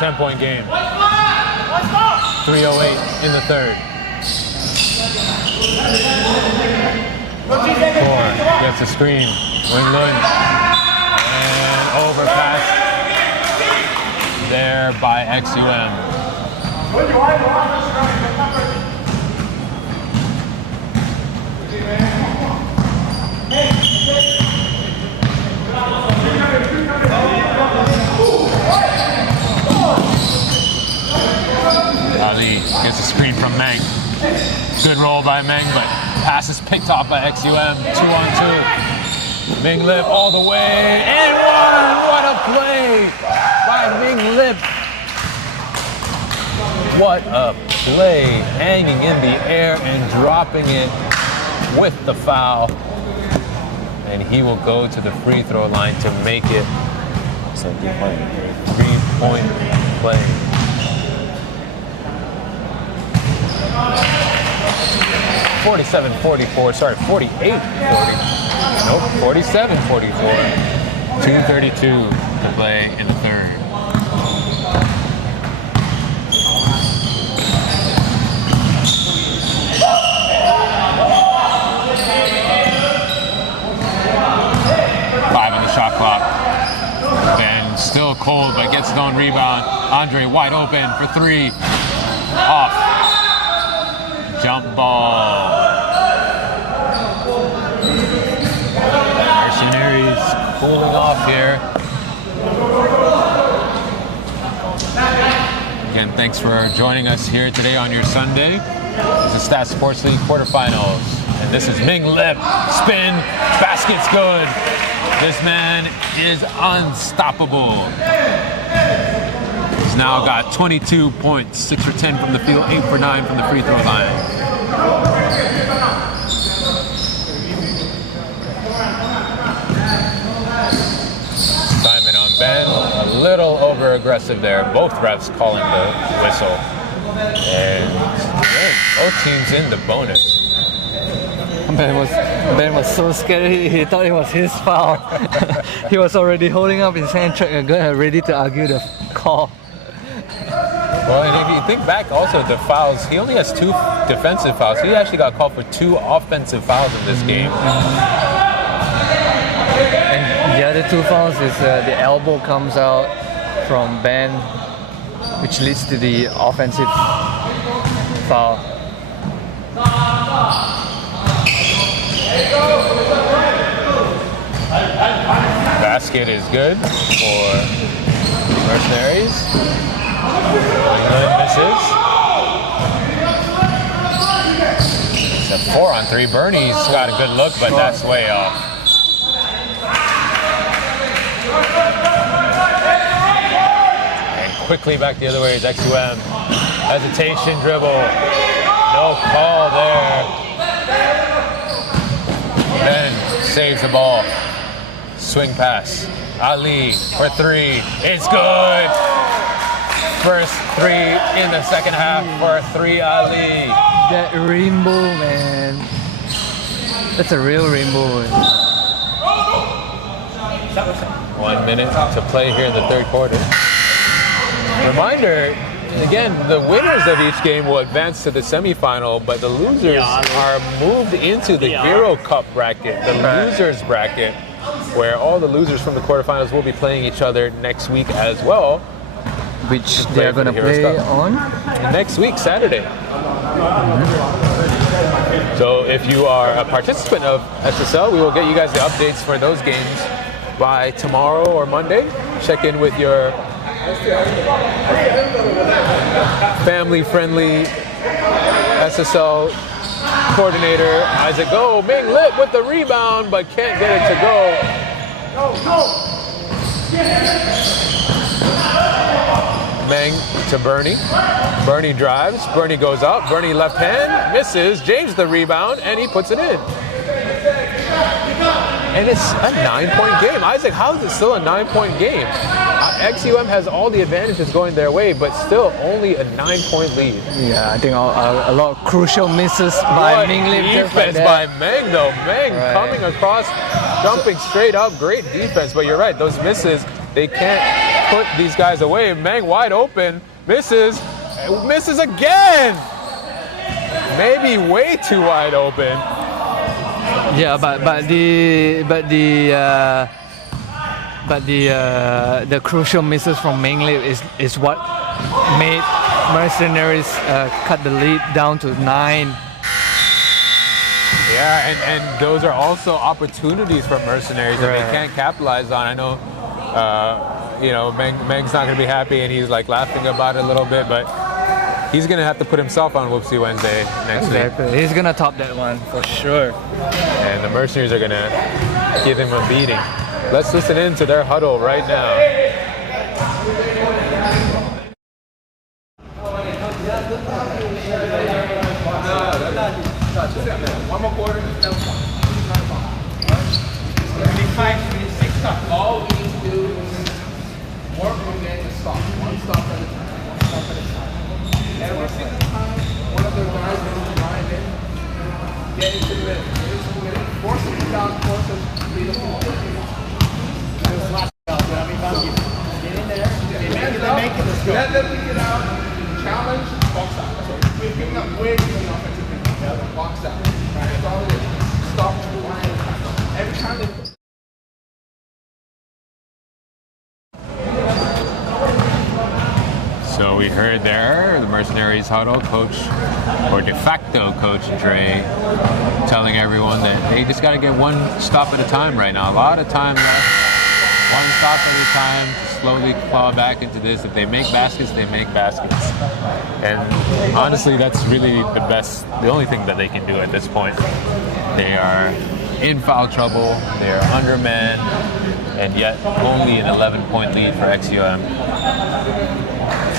10-point game. 3:08 in the third. 4 gets a screen. Wing Lun. And overpass there by XUM. Ali gets a screen from Meng. Good roll by Meng, but pass is picked off by XUM. 2-on-2. Ming Lip all the way, and one! What a play by Ming Lip. What a play, hanging in the air and dropping it with the foul. And he will go to the free throw line to make it a 3-point play. Sorry, 48-40. Nope, 47-44. 2:32 to play in the third. Shot clock. Ben still cold, but gets his own rebound. Andre wide open for 3. Off. Jump ball. cooling off here. Again, thanks for joining us here today on your Sunday. This is StatSports League quarterfinals. And this is Ming Lip. Spin. Basket's good. This man is unstoppable. He's now got 22 points, 6 for 10 from the field, 8 for 9 from the free throw line. Simon on Ben, a little over aggressive there. Both refs calling the whistle. And both teams in the bonus. Ben was so scared. He thought it was his foul. He was already holding up his hand, ready to argue the call. Well, and if you think back also the fouls, he only has 2 defensive fouls. He actually got called for 2 offensive fouls in this game. And the other 2 fouls is the elbow comes out from Ben, which leads to the offensive foul. Basket is good for Mercenaries. England misses. It's a 4-on-3. Bernie's got a good look, but that's way off. And quickly back the other way is XUM. Hesitation dribble. No call there. Ben saves the ball. Swing pass. Ali for 3. It's good. First 3 in the second half for 3 Ali. That rainbow, man. That's a real rainbow. 1 minute to play here in the third quarter. Reminder, again, the winners of each game will advance to the semifinal, but the losers are moved into the Hero Cup bracket, the losers bracket, where all the losers from the quarterfinals will be playing each other next week as well. Which they are going to play on? Next week, Saturday. So if you are a participant of SSL, we will get you guys the updates for those games by tomorrow or Monday. Check in with your family-friendly SSL coordinator, Isaac. Go, Ming Lip with the rebound, but can't get it to go. Meng to Bernie. Bernie drives. Bernie goes up. Bernie left hand, misses. James the rebound, and he puts it in. And it's a 9-point game. Isaac, how is it still a 9-point game? XUM has all the advantages going their way, but still only a 9-point lead. Yeah, I think a lot of crucial misses by Ming Lip. Defense by Meng, though. Meng coming across, jumping straight up. Great defense, but you're right. Those misses, they can't put these guys away. Meng wide open, misses again. Maybe way too wide open. Yeah, but the crucial misses from Ming Lip is what made Mercenaries cut the lead down to 9. Yeah, and those are also opportunities for Mercenaries that they can't capitalize on. I know, Meng's not going to be happy, and he's like laughing about it a little bit, but he's going to have to put himself on Whoopsie Wednesday next week. He's going to top that one for sure. And the Mercenaries are going to give him a beating. Let's listen in to their huddle right now. One more quarter. 5-6 stop. All we need to do is work on getting a stop. One stop at a time. One stop at a time. Every single time, one of the guys is drive in, get into the middle. Force them down, force them to be the ball. Get in there. They make it. Let's go. Let them kick it out. Challenge. Box out. We're picking up way too many offensive things. Box out. Right? That's all it is. Stop the line. Every time they. So we heard there the Mercenaries huddle coach, or de facto coach Dre, telling everyone that they just got to get one stop at a time right now. A lot of time left. one stop at a time, slowly claw back into this. If they make baskets, they make baskets. And honestly, that's really the only thing that they can do at this point. They are in foul trouble, they are undermanned, and yet only an 11-point lead for XUM.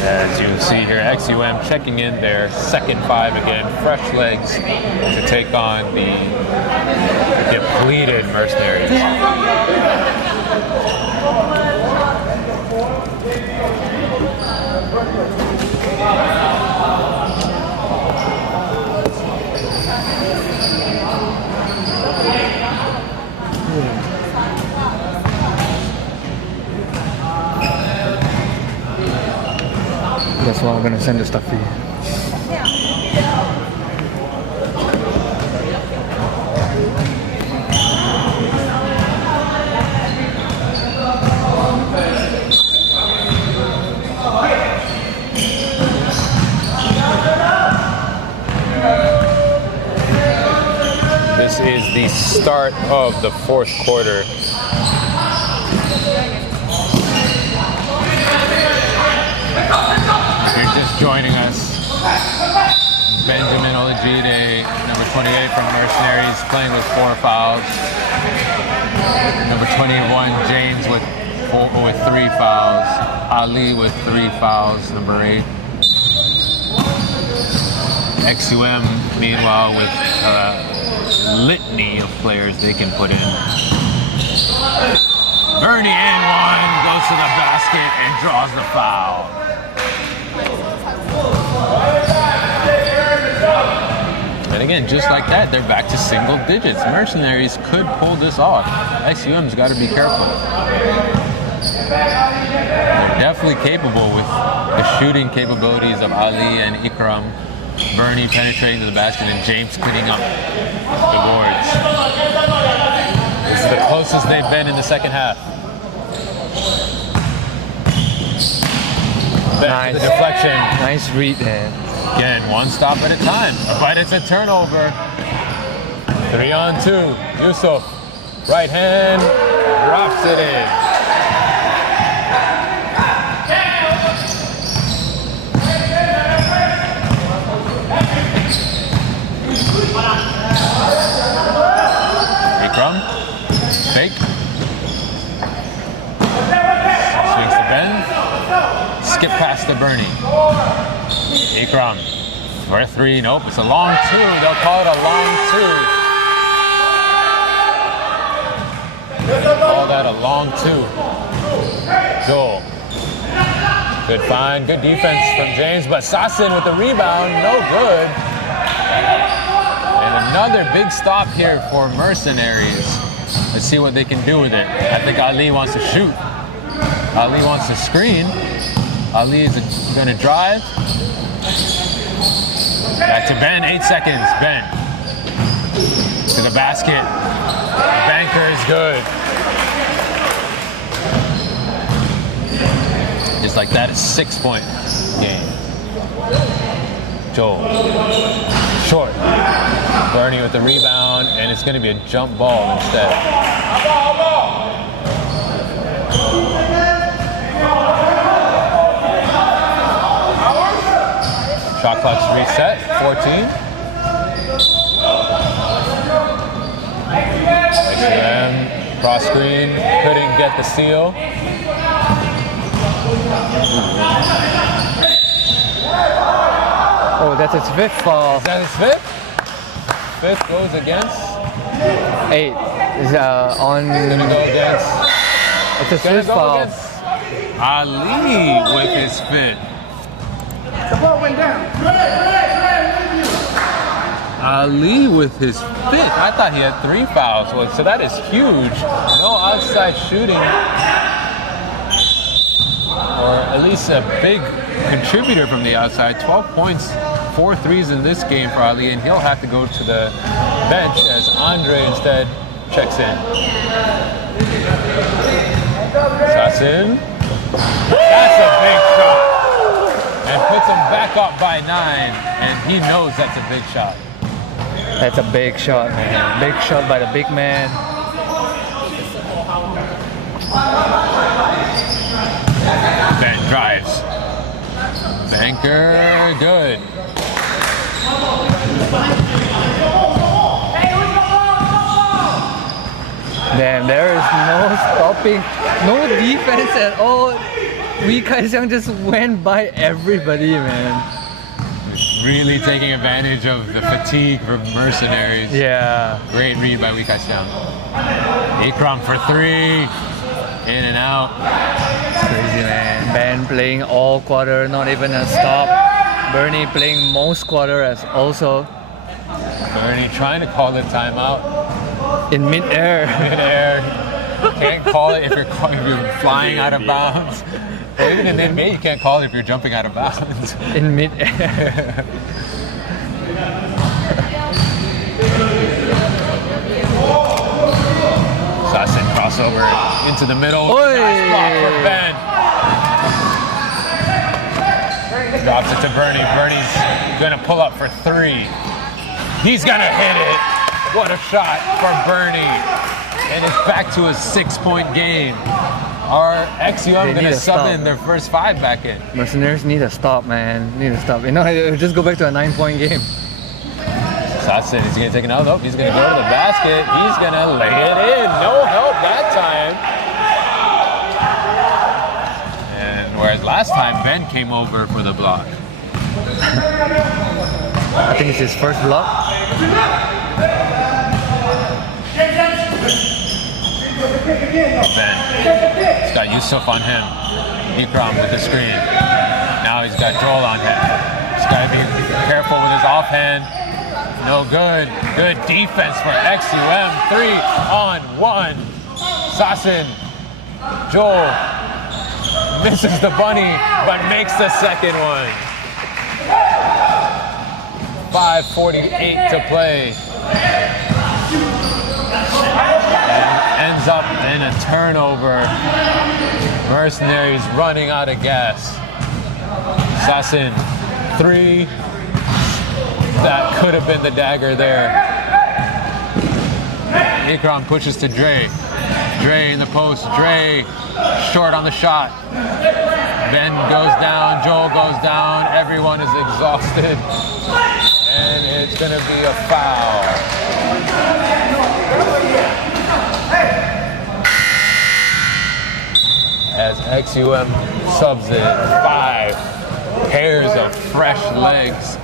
As you see here, XUM checking in their second five again, fresh legs to take on the depleted Mercenaries. That's why I'm gonna send the stuff to you. This is the start of the fourth quarter. If you're just joining us, Benjamin Olajide, number 28 from Mercenaries, playing with 4 fouls. Number 21, James with 3 fouls. Ali with 3 fouls, number 8. XUM, meanwhile, with litany of players they can put in. Bernie and one goes to the basket and draws the foul. And again, just like that, they're back to single digits. Mercenaries could pull this off. XUM's got to be careful. They're definitely capable with the shooting capabilities of Ali and Ikram. Bernie penetrating to the basket and James cleaning up the boards. This is the closest they've been in the second half. Back to the deflection. Nice read, man. Again, one stop at a time, but it's a turnover. 3 on 2. Yusuf, right hand, drops it in. Ikram, fake. Swings to Ben. Skip past to Bernie. Ikram for 3. Nope, it's a long 2. They'll call it a long 2. They'll call that a long 2. Joel. Good find, good defense from James, but Sassin with the rebound, no good. And another big stop here for Mercenaries. Let's see what they can do with it. I think Ali wants to shoot. Ali wants to screen. Ali is going to drive. Back to Ben, 8 seconds. Ben to the basket. The banker is good. Just like that, it's 6-point game. Joel, short. Bernie with the rebound, and it's going to be a jump ball instead. Shot clock's reset, 14. XUM, cross screen, couldn't get the steal. Oh, that's his 5th foul. Is that his 5th? 5th goes against? 8 is on. It's gonna go against. It's his 5th foul. Ali with his 5th. The ball went down. Ali with his 5th. I thought he had 3 fouls. Well, so that is huge. No outside shooting. Or at least a big contributor from the outside. 12 points, 4 threes in this game for Ali, and he'll have to go to the bench as Andre instead checks in. Sassin. That's a big shot. And puts him back up by 9, and he knows that's a big shot. That's a big shot, man. Big shot by the big man. Anchor, good. Damn, there is no stopping, no defense at all. Wee Kai Xiang just went by everybody, man. Really taking advantage of the fatigue from Mercenaries. Yeah. Great read by Wee Kai Xiang. Ikram for three. In and out. It's crazy, man. Ben playing all quarter, not even a stop. Bernie playing most quarter as also Bernie trying to call the timeout. in mid-air. Midair. Can't call it if you're flying out of bounds. Or even in NBA, you can't call it if you're jumping out of bounds. In mid-air. Sasson crossover into the middle. Oi! Nice block for Ben. Drops it to Bernie. Bernie's gonna pull up for three. He's gonna hit it. What a shot for Bernie. And it's back to a 6-point game. Our XUM They gonna need a sub stop. in their first 5 back in. Mercenaries need a stop, man. Need a stop. You know, it'll just go back to a 9-point game. Sasson is gonna take another. Nope, he's gonna go to the basket. He's gonna lay it in. No help that time. And whereas last time Ben came over for the block. I think it's his first block. Ben. He's got Yusuf on him. Ikram with the screen. Now he's got Joel on him. He's got to be careful with his offhand. No good. Good defense for XUM. 3-on-1. Sasson. Joel misses the bunny, but makes the second one. 5:48 to play. Ends up in a turnover. Mercenaries running out of gas. Sasson, three. That could have been the dagger there. Ikram pushes to Dre. Dre in the post. Dre short on the shot. Ben goes down. Joel goes down. Everyone is exhausted. And it's going to be a foul. As XUM subs in 5 pairs of fresh legs.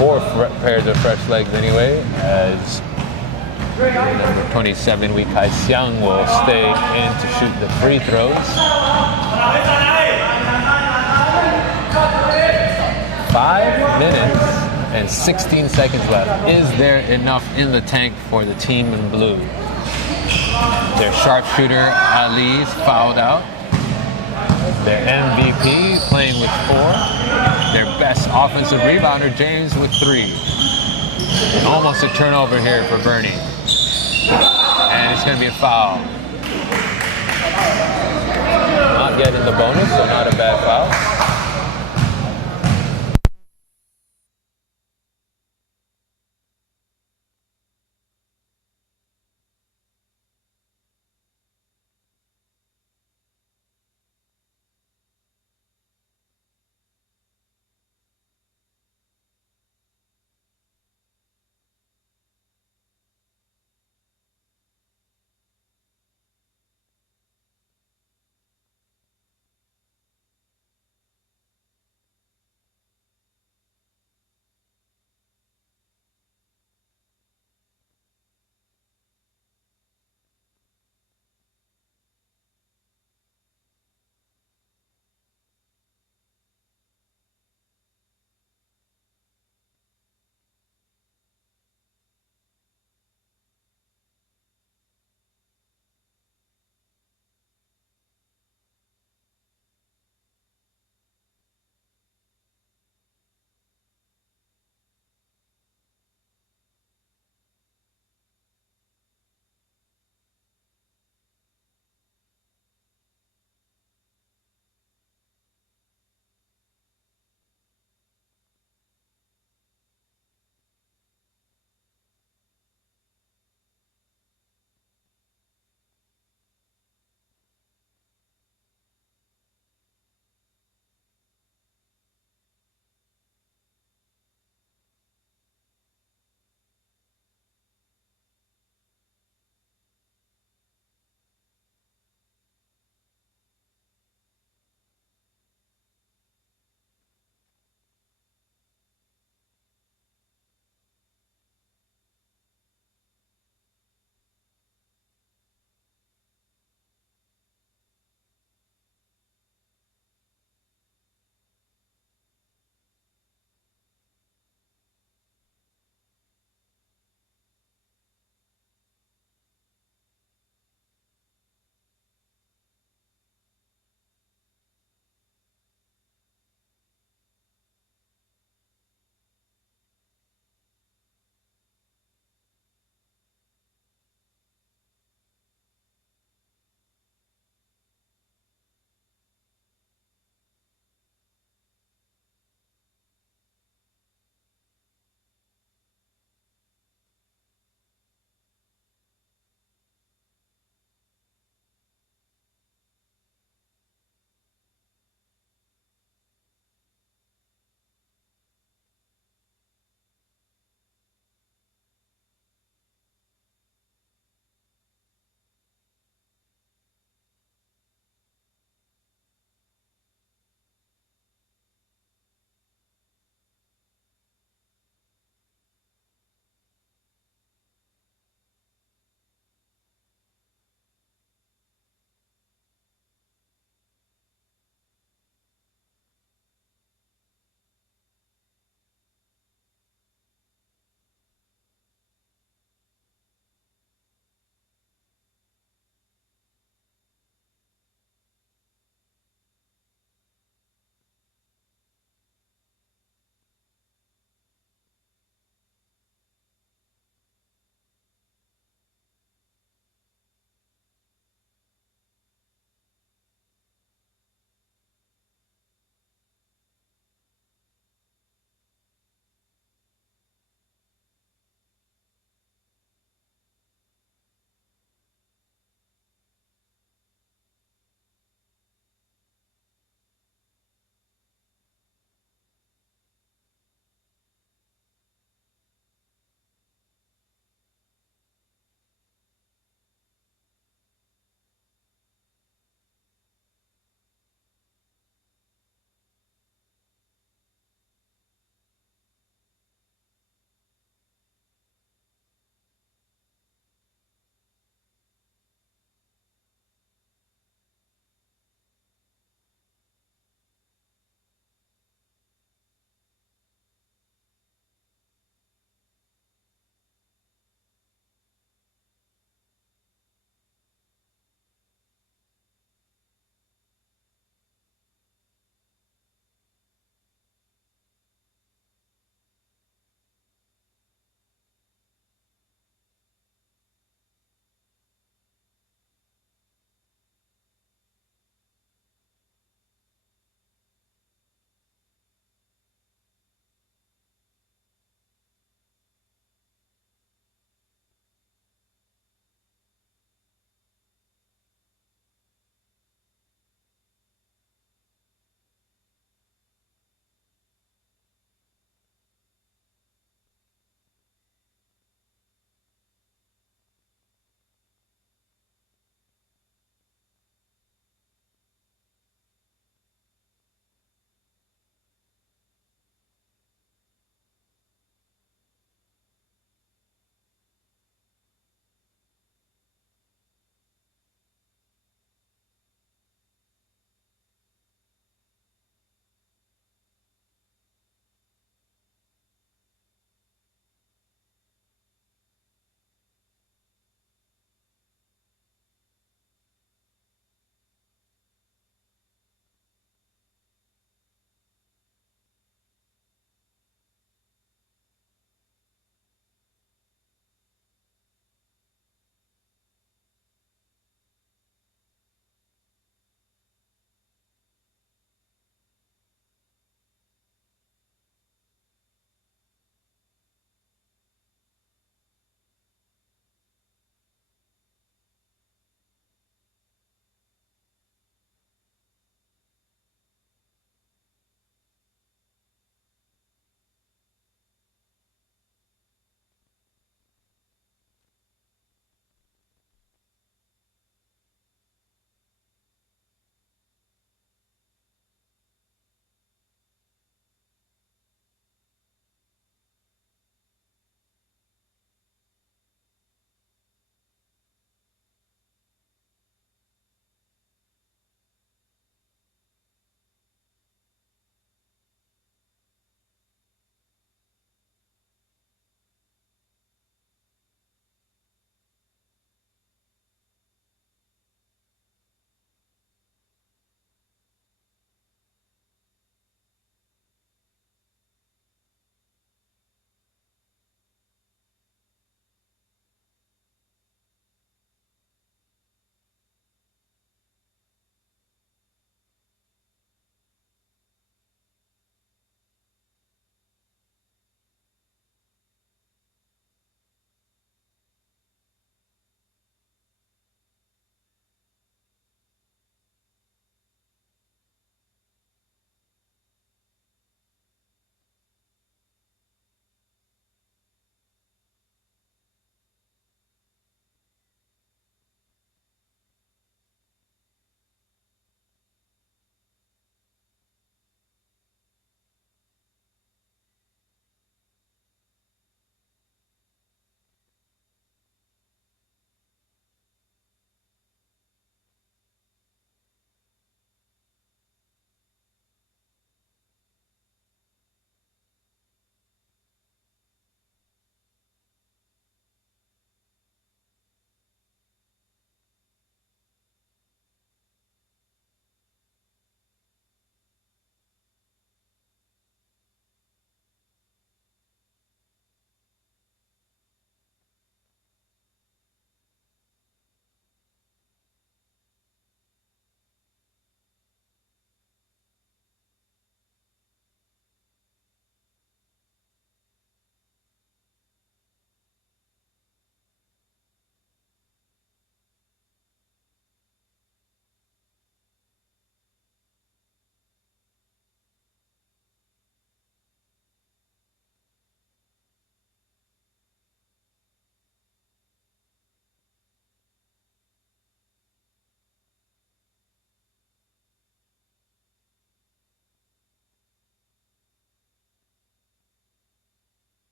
Or 4 pairs of fresh legs anyway, as number 27, Wee Kai Xiang will stay in to shoot the free throws. 5 minutes and 16 seconds left. Is there enough in the tank for the team in blue? Their sharpshooter, Ali's fouled out. Their MVP playing with 4. Their best offensive rebounder, James, with 3. Almost a turnover here for Bernie. And it's going to be a foul. Not getting the bonus, so not a bad foul.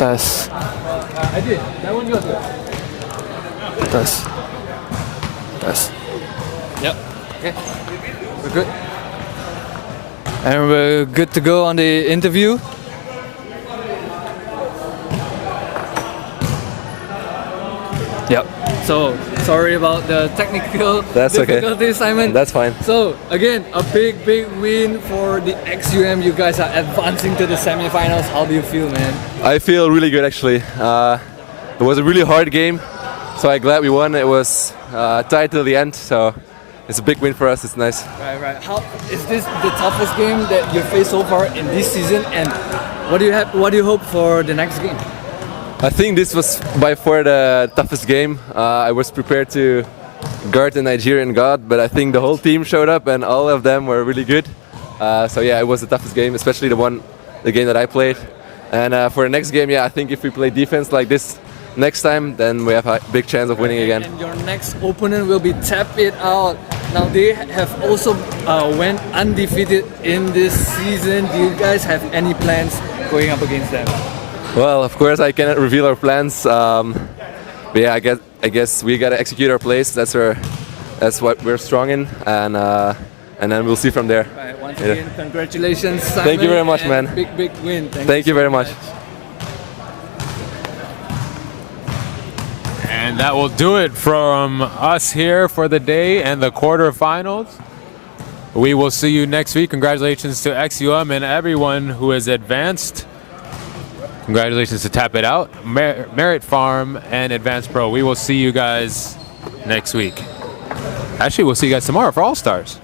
Test. I did. That one you got good. Test. Test. Yep. Okay. We're good. And we're good to go on the interview. Yep. So sorry about the technical That's okay. difficulties, Simon. That's fine. So again, a big win for the XUM. You guys are advancing to the semifinals. How do you feel, man? I feel really good actually. It was a really hard game, so I'm glad we won. It was tight till the end, so it's a big win for us. It's nice. Right. How is this the toughest game that you faced so far in this season? And what do you have? What do you hope for the next game? I think this was by far the toughest game. I was prepared to guard the Nigerian god, but I think the whole team showed up and all of them were really good. So yeah, it was the toughest game, especially the game that I played. And for the next game, yeah, I think if we play defense like this next time, then we have a big chance of winning again. And your next opponent will be Tap It Out. Now they have also went undefeated in this season. Do you guys have any plans going up against them? Well, of course, I cannot reveal our plans. But yeah, I guess we gotta execute our plays. That's what we're strong in, and then we'll see from there. Right, once again, congratulations, Simon. Thank you very much, man. Big win. Thank you very much. And that will do it from us here for the day and the quarterfinals. We will see you next week. Congratulations to XUM and everyone who has advanced. Congratulations to Tap It Out, Merit Farm, and Advanced Pro. We will see you guys next week. Actually, we'll see you guys tomorrow for All Stars.